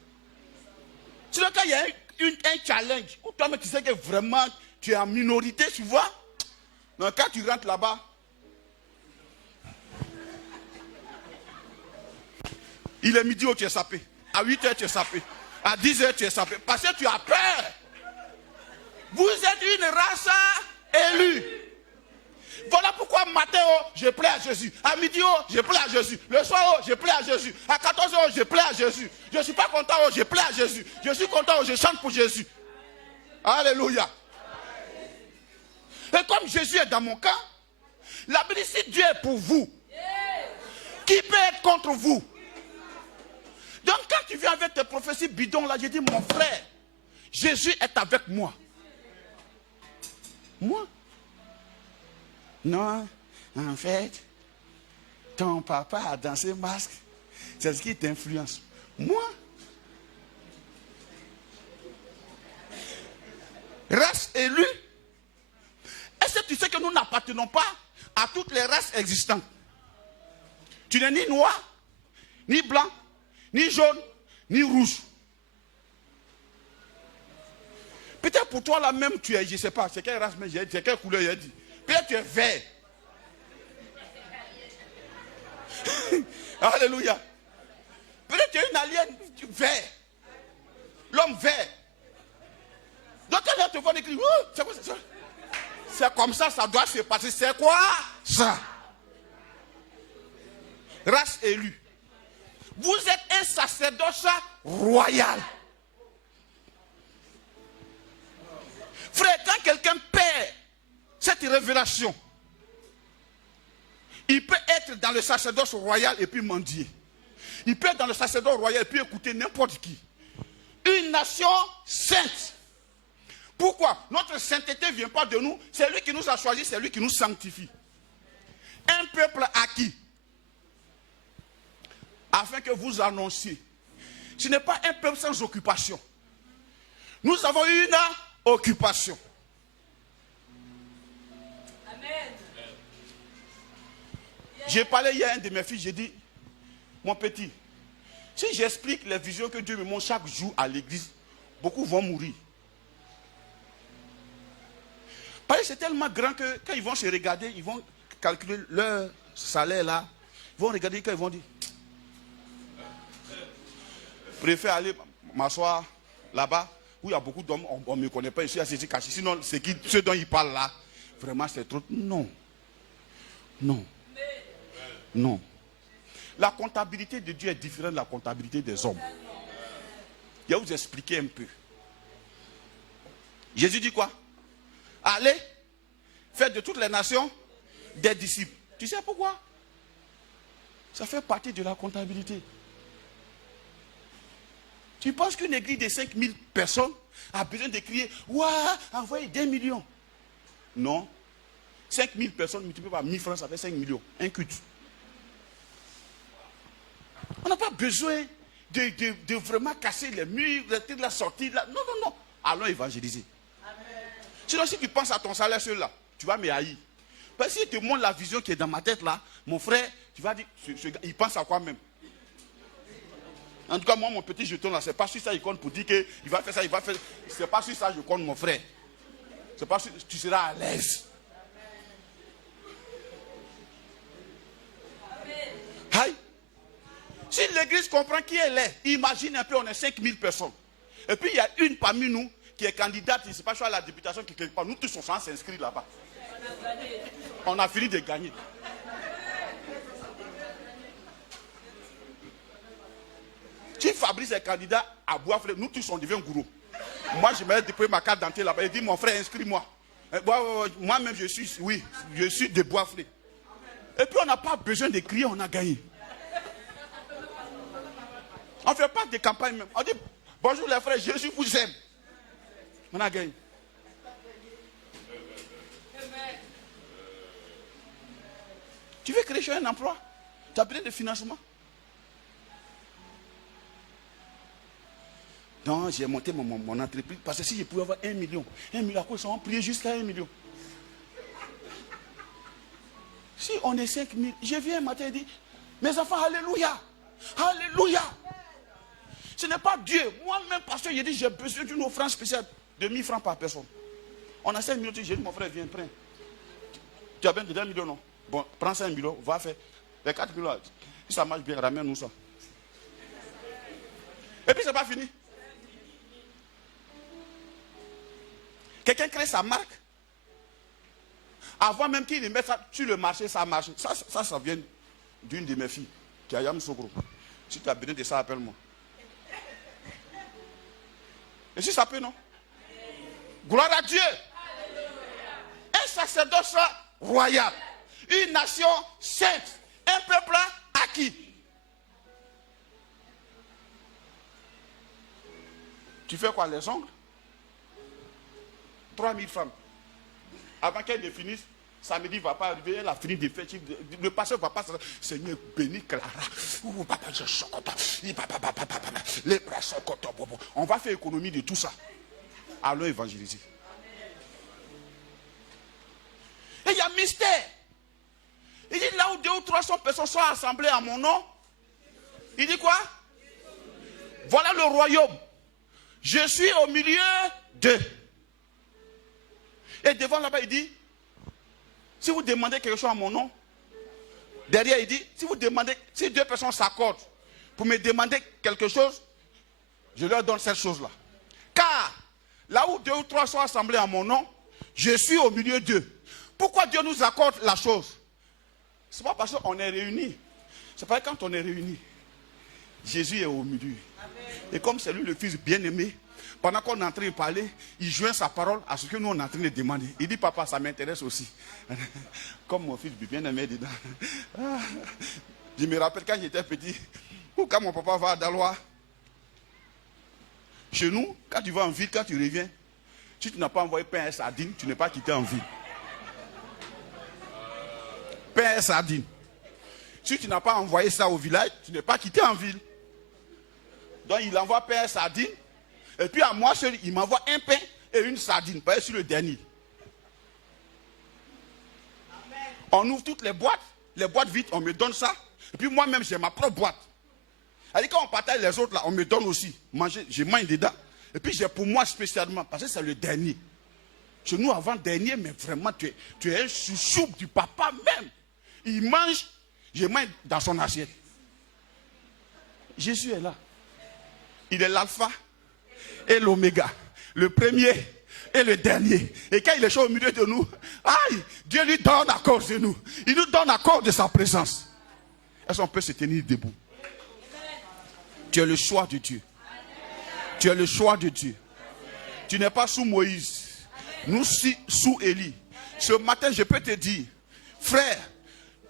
Sinon, quand il y a un challenge, où toi, tu sais que vraiment tu es en minorité, tu vois. Donc, quand tu rentres là-bas, il est midi où tu es sapé. À 8h, tu es sapé. À 10h, tu es sapé. Parce que tu as peur. Vous êtes une race élue. Voilà pourquoi matin, je plais à Jésus. À midi, je plais à Jésus. Le soir, je plais à Jésus. À 14h, je plais à Jésus. Je ne suis pas content, je plais à Jésus. Je suis content, je chante pour Jésus. Alléluia. Et comme Jésus est dans mon camp, la Bible dit, si Dieu est pour vous, qui peut être contre vous? Donc quand tu viens avec tes prophéties bidons là, j'ai dit, mon frère, Jésus est avec moi. Moi? Non, en fait, ton papa a dansé masque. C'est ce qui t'influence. Moi? Race élue? Est-ce que tu sais que nous n'appartenons pas à toutes les races existantes? Tu n'es ni noir, ni blanc, ni jaune, ni rouge. Peut-être pour toi là même tu es, je ne sais pas, c'est quelle race, mais c'est quelle couleur il a dit. Peut-être tu es vert. Alléluia. Peut-être tu es une alien vert. L'homme vert. Donc quand tu te vois écrire, c'est quoi ça? C'est comme ça, ça doit se passer. C'est quoi ça? Race élue. Vous êtes un sacerdoce royal. Frère, quand quelqu'un perd cette révélation, il peut être dans le sacerdoce royal et puis mendier. Il peut être dans le sacerdoce royal et puis écouter n'importe qui. Une nation sainte. Pourquoi? Notre sainteté ne vient pas de nous. C'est lui qui nous a choisis, c'est lui qui nous sanctifie. Un peuple acquis. Afin que vous annonciez. Ce n'est pas un peuple sans occupation. Nous avons une occupation. Amen. J'ai parlé hier à un de mes filles, j'ai dit, mon petit, si j'explique les visions que Dieu me montre chaque jour à l'église, beaucoup vont mourir. Parce que c'est tellement grand que quand ils vont se regarder, ils vont calculer leur salaire là, ils vont regarder quand ils vont dire, je préfère aller m'asseoir là-bas, où il y a beaucoup d'hommes, on ne me connaît pas, je suis assez caché. Sinon, ce dont il parle là, vraiment c'est trop. Non. Non. Non. La comptabilité de Dieu est différente de la comptabilité des hommes. Je vais vous expliquer un peu. Jésus dit quoi? Allez, faites de toutes les nations des disciples. Tu sais pourquoi? Ça fait partie de la comptabilité. Tu penses qu'une église de 5000 personnes a besoin de crier, ouah, envoyez 2 millions. Non. 5000 personnes multipliées par 1000 francs, ça fait 5 millions. Un culte. On n'a pas besoin de vraiment casser les murs, de la sortie. Non, non, non. Allons évangéliser. Amen. Sinon, si tu penses à ton salaire seul là, tu vas me haïr. Parce que si je te montre la vision qui est dans ma tête là, mon frère, tu vas dire, ce gars, il pense à quoi même? En tout cas, moi, mon petit jeton là, c'est pas sur ça qu'il compte pour dire qu'il va faire ça, il va faire. C'est pas sur ça que je compte, mon frère. C'est pas sur, tu seras à l'aise. Aïe. Si l'église comprend qui elle est, imagine un peu, on est 5000 personnes. Et puis il y a une parmi nous qui est candidate, je ne sais pas, à la députation, qui quelque part. Nous tous, on s'en s'inscrit là-bas. On a fini de gagner. Tu fabriques ces candidats à Bois-Frais, nous tous on devient gourou. Moi je mets déployer ma carte d'identité là-bas. Il dit mon frère inscris-moi. Moi-même je suis de Bois-Frais. Et puis on n'a pas besoin de crier, on a gagné. On ne fait pas de campagne même. On dit bonjour les frères, Jésus vous aime. On a gagné. Tu veux créer un emploi? Tu as besoin de financement? Non, j'ai monté mon entreprise parce que si je pouvais avoir 1 million, à quoi ils ont prié jusqu'à 1 million. Si on est 5000, je viens un matin et dis, mes enfants, alléluia, alléluia. Ce n'est pas Dieu. Moi-même, pasteur, j'ai dit, j'ai besoin d'une offrande spéciale de 1000 francs par personne. On a 5 millions, j'ai dit, mon frère, viens, prends. Tu as besoin de 2 millions, non? Bon, prends 5 millions, va faire. Les 4 millions, si ça marche bien, ramène-nous ça. Et puis, c'est pas fini. Quelqu'un crée sa marque. Avant même qu'il mette ça sur le marché, ça marche. Ça vient d'une de mes filles, qui a Yamoussoukro. Si tu as besoin de ça, appelle-moi. Et si ça peut, non? Gloire à Dieu. Un sacerdoce royal. Une nation sainte. Un peuple acquis. Tu fais quoi, les ongles? 3000 femmes. Avant qu'elle ne finisse, samedi ne va pas arriver, elle a fini de faire. Le pasteur va pas. Seigneur, bénis Clara. Les bras sont contents. On va faire économie de tout ça. Allons évangéliser. Et il y a mystère. Il dit là où 200 ou 300 personnes sont assemblées à mon nom. Il dit quoi? Voilà le royaume. Je suis au milieu d'eux. Et devant là-bas, il dit, si vous demandez quelque chose à mon nom, derrière, il dit, si vous demandez, si 2 personnes s'accordent pour me demander quelque chose, je leur donne cette chose-là. Car, là où 2 ou 3 sont assemblés à mon nom, je suis au milieu d'eux. Pourquoi Dieu nous accorde la chose? Ce n'est pas parce qu'on est réunis. C'est pas quand on est réunis. Jésus est au milieu. Amen. Et comme c'est lui le Fils bien-aimé, pendant qu'on est en train de parler, il joint sa parole à ce que nous on est en train de demander. Il dit, papa, ça m'intéresse aussi. Comme mon fils bien-aimé dedans. Je me rappelle quand j'étais petit, ou quand mon papa va à Daloa. Chez nous, quand tu vas en ville, quand tu reviens, si tu n'as pas envoyé pain et sardines, tu n'es pas quitté en ville. Pain et sardines. Si tu n'as pas envoyé ça au village, tu n'es pas quitté en ville. Donc il envoie pain et sardines. Et puis à moi seul, il m'envoie un pain et une sardine. Pas sur le dernier. Amen. On ouvre toutes les boîtes vides, on me donne ça. Et puis moi-même, j'ai ma propre boîte. C'est-à-dire quand on partage les autres, là, on me donne aussi. Manger, je mange dedans. Et puis j'ai pour moi spécialement, parce que c'est le dernier. Chez nous, avant dernier, mais vraiment, tu es un chouchou du papa même. Il mange, je mange dans son assiette. Jésus est là. Il est l'alpha et l'oméga, le premier et le dernier. Et quand il est chaud au milieu de nous, aïe, Dieu lui donne à cause de nous. Il nous donne à cause de sa présence. Est-ce qu'on peut se tenir debout? Tu es le choix de Dieu. Tu es le choix de Dieu. Tu n'es pas sous Moïse. Nous sous Élie. Ce matin, je peux te dire, frère,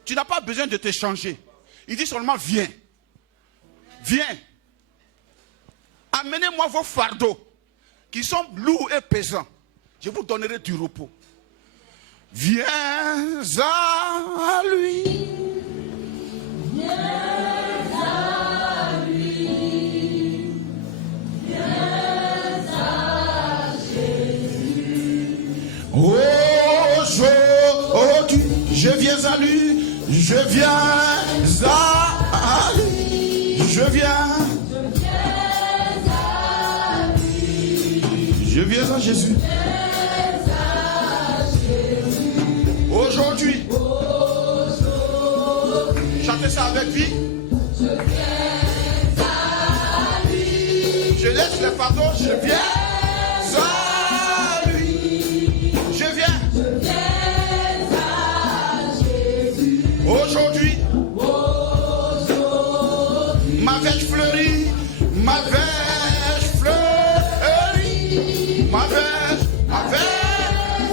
tu n'as pas besoin de te changer. Il dit seulement viens. Viens. amenez-moi vos fardeaux qui sont lourds et pesants. Je vous donnerai du repos. Viens à lui. Viens à lui. Viens à Jésus. Aujourd'hui, je viens à lui. Je viens à lui. Je viens. Je viens à Jésus. Aujourd'hui, chantez ça avec vie. Je viens à lui. Je laisse les fardeaux, je viens à lui. Je viens. À Jésus. Aujourd'hui, ma verge fleurit, ma verge fleurit, ma verge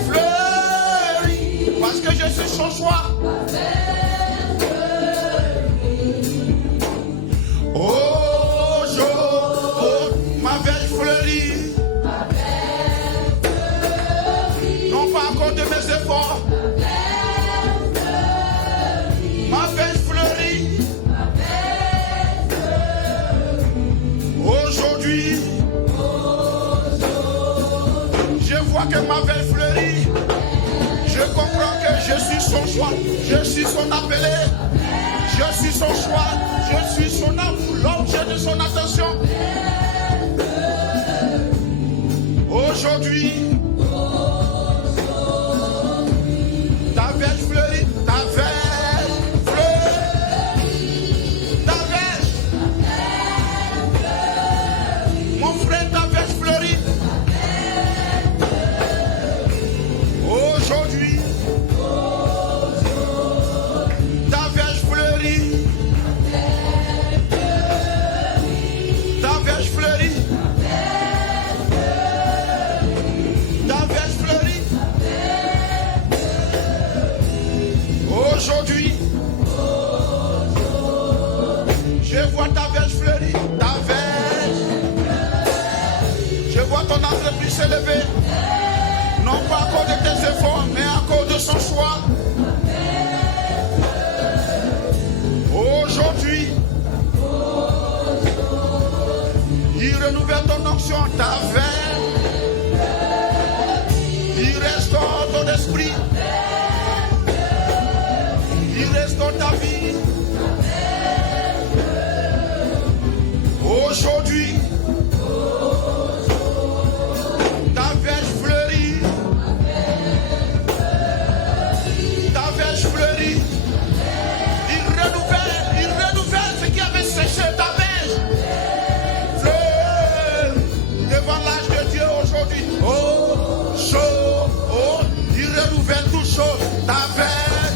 fleurit, parce que je suis son choix. Aujourd'hui, ma verge fleurit, non pas encore de mes efforts. Ma verge fleurit. Aujourd'hui, je vois que ma verge fleurit. Je comprends que je suis son choix. Je suis son appelé. Je suis son choix. Je suis son amour, l'objet de son attention. Aujourd'hui, ta verge fleurit. Ta verge fleurit. Ta verge. Mon frère, ta verge fleurit. Aujourd'hui, ta verge fleurit. Ta verge fleurit. Ta verge fleurit. Aujourd'hui, je vois ta verge fleurir. Ta verge. Je vois ton entreprise s'élever. Non pas à cause de tes efforts, mais à cause de son choix. Aujourd'hui, il renouvelle ton onction, ta verge. Il restaure ton esprit. Il restaure ta vie. Aujourd'hui, ta verge fleurit. Ta verge fleurit. Il renouvelle ce qui avait séché ta verge. Fleur devant l'âge de Dieu aujourd'hui. Oh, chaud, oh, il renouvelle tout chaud. Ta verge,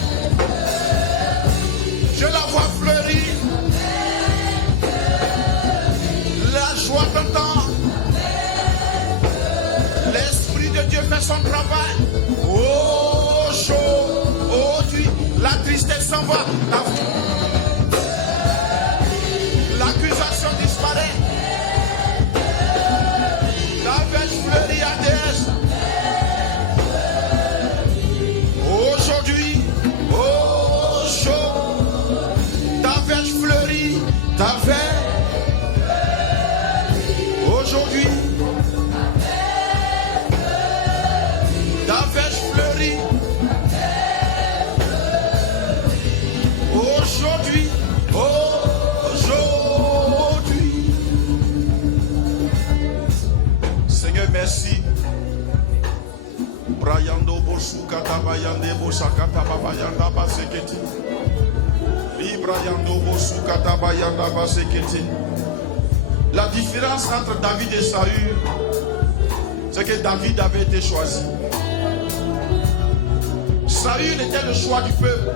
je la vois fleurir. La joie t'entend. L'Esprit de Dieu fait son travail. Oh, chaud, aujourd'hui, la tristesse s'en va. L'accusation disparaît. La verge fleurit à déesse. Aujourd'hui, oh, chaud, ta verge fleurit. Ta verge. Aujourd'hui, ta verge fleurit. Aujourd'hui, aujourd'hui. Seigneur, merci. Brayando bosuka tabayande bosakata babayanda baseketi. Librayando bosuka tabayanda baseketi. La différence entre David et Saül, c'est que David avait été choisi. Saül était le choix du peuple,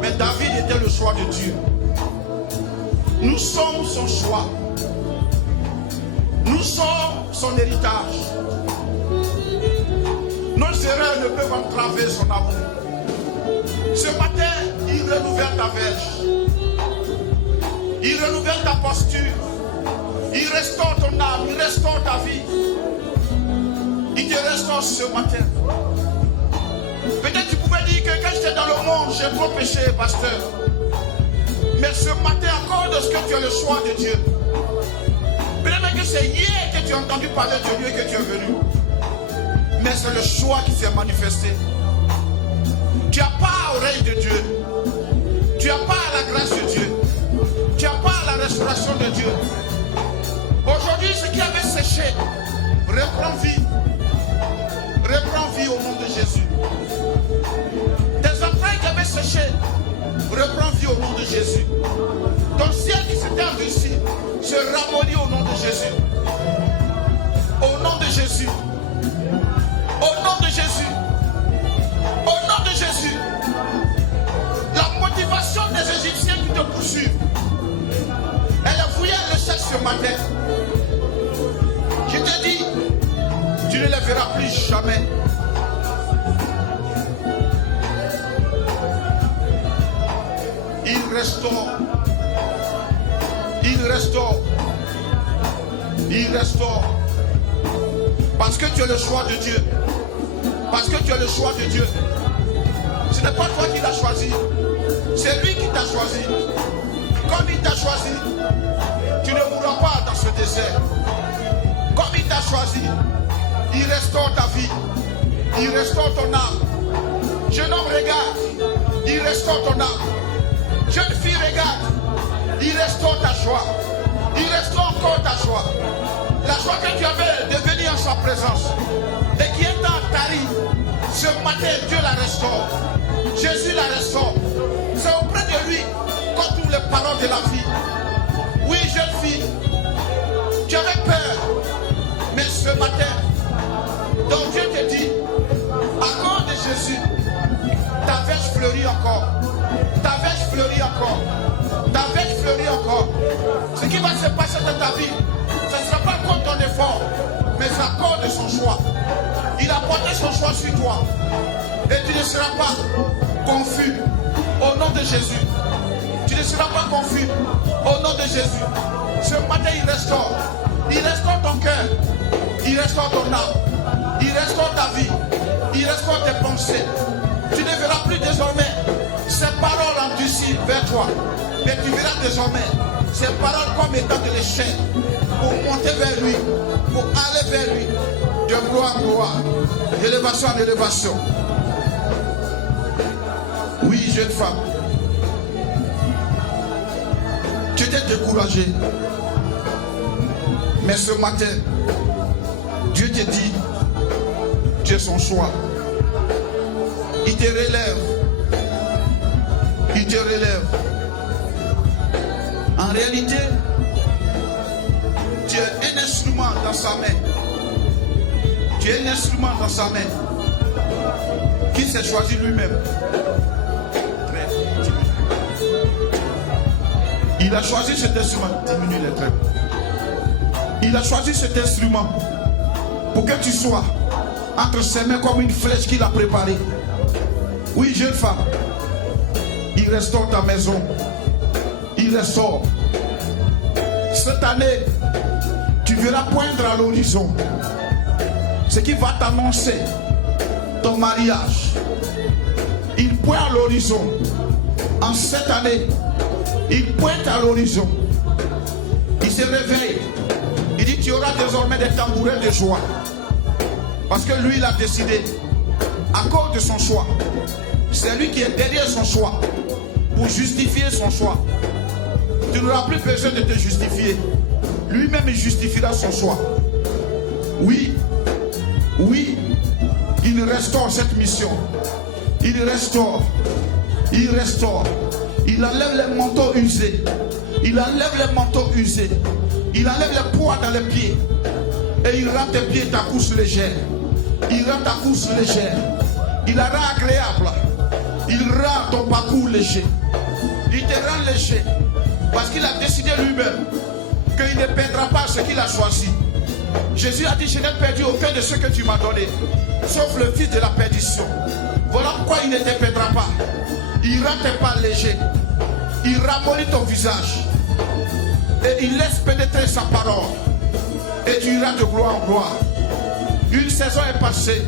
mais David était le choix de Dieu. Nous sommes son choix. Nous sommes son héritage. Nos erreurs ne peuvent entraver son amour. Ce matin, il renouvelle ta verge. Il renouvelle ta posture. Il restaure ton âme, il restaure ta vie. Il te restaure ce matin. Peut-être tu pouvais dire que quand j'étais dans le monde, j'ai trop péché, pasteur. Mais ce matin, encore de ce que tu as le choix de Dieu. Peut-être même que c'est hier que tu as entendu parler de Dieu et que tu es venu. Mais c'est le choix qui s'est manifesté. Tu n'as pas l'oreille de Dieu. Tu n'as pas la grâce de Dieu. Tu n'as pas la restauration de Dieu. Aujourd'hui, ce qui avait séché, reprend vie. Reprends vie au nom de Jésus. Tes empreintes qui avaient séché, reprends vie au nom de Jésus. Ton ciel qui s'était endurci, se ramollit au nom de Jésus. Au nom de Jésus. Au nom de Jésus. Au nom de Jésus. La motivation des Égyptiens qui te poursuivent, elle a fouillé le chèque ce matin. Je te dis, tu ne les verras plus jamais. Il restaure. Il restaure. Il restaure. Parce que tu as le choix de Dieu. Parce que tu as le choix de Dieu. Ce n'est pas toi qui l'as choisi. C'est lui qui t'a choisi. Comme il t'a choisi, tu ne mourras pas dans ce désert. Comme il t'a choisi, il restaure ta vie. Il restaure ton âme. Jeune homme, regarde. Il restaure ton âme. Jeune fille, regarde. Il restaure ta joie. Il restaure encore ta joie. La joie que tu avais de venir en sa présence et qui est en tari. Ce matin, Dieu la restaure. Jésus la restaure. C'est auprès de lui qu'on trouve les paroles de la vie. Oui, jeune fille, tu avais peur. Mais ce matin, donc Dieu te dit, à cause de Jésus, ta verge fleurit encore. Ta verge fleurit encore. Ta verge fleurit encore. Ce qui va se passer dans ta vie, ce ne sera pas contre ton effort, mais c'est à cause de son choix. Il a porté son choix sur toi. Et tu ne seras pas confus au nom de Jésus. Tu ne seras pas confus au nom de Jésus. Ce matin, il restaure. Il restaure ton cœur. Il restaure ton âme. Il restaure ta vie. Il restaure tes pensées. Tu ne verras plus désormais ces paroles endurcies vers toi. Mais tu verras désormais ces paroles comme étant de l'échelle pour monter vers lui, pour aller vers lui, de gloire en gloire, d'élévation en élévation. Oui, jeune femme, tu étais découragée, mais ce matin, Dieu te dit, tu es son choix. Il te relève. Il te relève. En réalité, tu es un instrument dans sa main. Tu es un instrument dans sa main qui s'est choisi lui-même. Il a choisi cet instrument. Diminue les traits. Il a choisi cet instrument pour que tu sois entre ses mains comme une flèche qu'il a préparée. Oui, jeune femme, il restaure ta maison. Il restaure. Cette année, tu verras poindre à l'horizon ce qui va t'annoncer ton mariage. Il pointe à l'horizon. En cette année, il pointe à l'horizon. Il se réveille. Il dit, tu auras désormais des tambourins de joie. Parce que lui, il a décidé, à cause de son choix. C'est lui qui est derrière son choix, pour justifier son choix. Tu n'auras plus besoin de te justifier. Lui-même, il justifiera son choix. Oui, oui, il restaure cette mission. Il restaure. Il restaure. Il enlève les manteaux usés. Il enlève les manteaux usés. Il enlève les poids dans les pieds. Et il rend tes pieds ta course légère. Il rend ta course légère. Il la rend agréable. Il rend ton parcours léger. Il te rend léger. Parce qu'il a décidé lui-même qu'il ne perdra pas ce qu'il a choisi. Jésus a dit, je n'ai perdu aucun de ceux que tu m'as donné, sauf le fils de la perdition. Voilà pourquoi il ne te perdra pas. Il rend tes pas légers. Il ramollit ton visage. Et il laisse pénétrer sa parole. Et tu iras de gloire en gloire. Une saison est passée.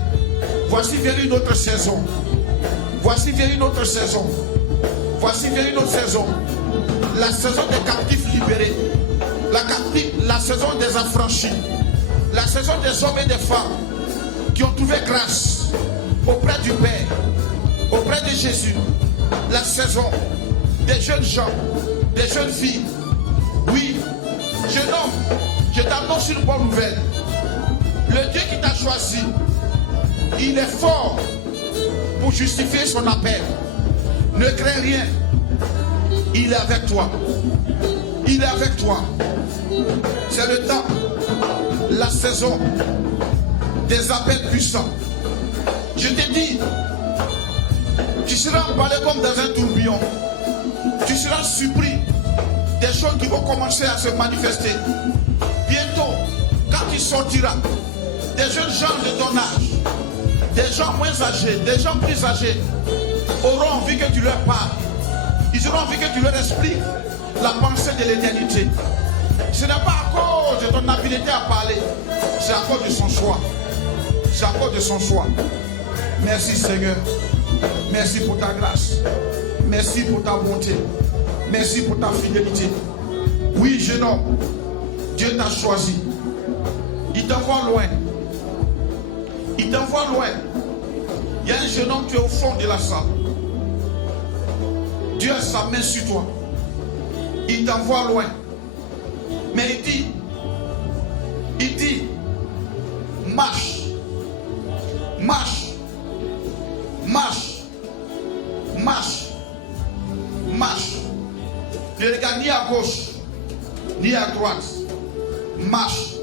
Voici vient une autre saison. Voici vient une autre saison. Voici vient une autre saison. La saison des captifs libérés. La saison des affranchis. La saison des hommes et des femmes qui ont trouvé grâce auprès du Père, auprès de Jésus. La saison des jeunes gens, des jeunes filles. Oui, jeune homme, je t'annonce une bonne nouvelle. Le Dieu qui t'a choisi, il est fort pour justifier son appel. Ne crains rien. Il est avec toi. Il est avec toi. C'est le temps, la saison des appels puissants. Je te dis, tu seras emballé comme dans un tourbillon. Tu seras surpris des choses qui vont commencer à se manifester. Bientôt, quand tu sortiras, des jeunes gens de ton âge, des gens moins âgés, des gens plus âgés, auront envie que tu leur parles. Ils auront envie que tu leur expliques la pensée de l'éternité. Ce n'est pas à cause de ton habileté à parler, c'est à cause de son choix. C'est à cause de son choix. Merci Seigneur. Merci pour ta grâce. Merci pour ta bonté. Merci pour ta fidélité. Oui, jeune homme, Dieu t'a choisi. Il t'envoie loin. Il t'envoie loin. Il y a un jeune homme qui est au fond de la salle. Dieu a sa main sur toi. Il t'envoie loin. Mais il dit, marche, marche, marche, marche, marche. Ne regarde ni à gauche, ni à droite. Marche,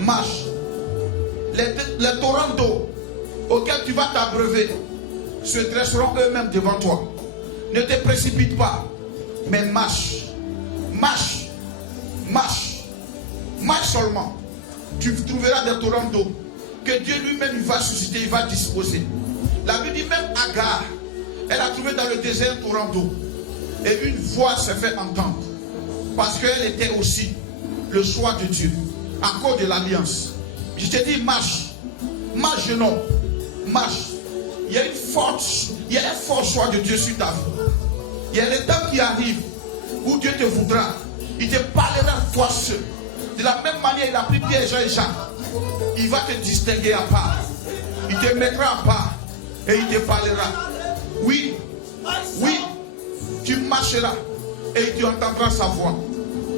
marche. Les torrents d'eau auxquels tu vas t'abreuver se dresseront eux-mêmes devant toi. Ne te précipite pas, mais marche, marche, marche, marche seulement. Tu trouveras des torrents d'eau que Dieu lui-même il va susciter, il va disposer. La Bible dit même Agar, elle a trouvé dans le désert un torrent d'eau. Et une voix s'est fait entendre. Parce qu'elle était aussi le choix de Dieu. À cause de l'alliance. Je te dis marche. Marche jeune homme. Marche. Il y a un fort choix de Dieu sur ta vie. Il y a le temps qui arrive où Dieu te voudra. Il te parlera toi seul. De la même manière, il a pris Pierre, Jean et Jacques. Il va te distinguer à part. Il te mettra à part. Et il te parlera. Oui, oui, tu marcheras. Et tu entendras sa voix.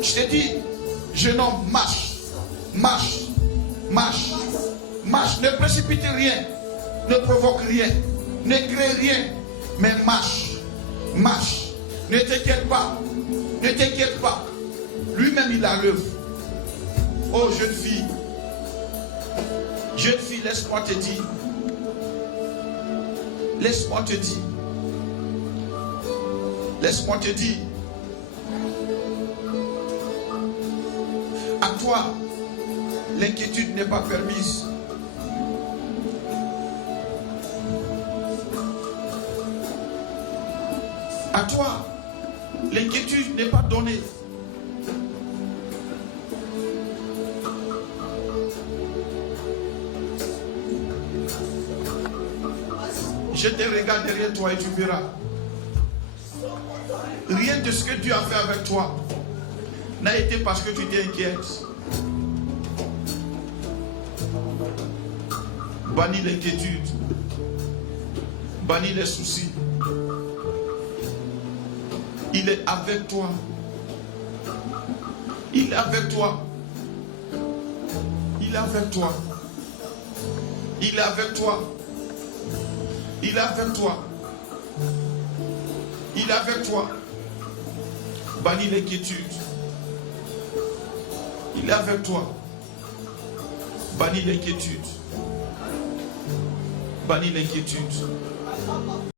Je te dis, jeune homme, marche. Marche. Marche. Marche. Ne précipite rien. Ne provoque rien. Ne crée rien. Mais marche. Marche. Ne t'inquiète pas. Ne t'inquiète pas. Lui-même, il a l'œuvre. Oh, jeune fille. Jeune fille, laisse-moi te dire. Laisse-moi te dire. Laisse-moi te dire. À toi, l'inquiétude n'est pas permise. À toi, l'inquiétude n'est pas donnée. Je te regarde derrière toi et tu verras. Rien de ce que Dieu a fait avec toi n'a été parce que tu t'inquiètes. Bannis l'inquiétude. Bannis les soucis. Il est avec toi. Il est avec toi. Il est avec toi. Il est avec toi. Il est avec toi. Il est avec toi. Bannis l'inquiétude. Il est avec toi. Bannis l'inquiétude. Bannis l'inquiétude.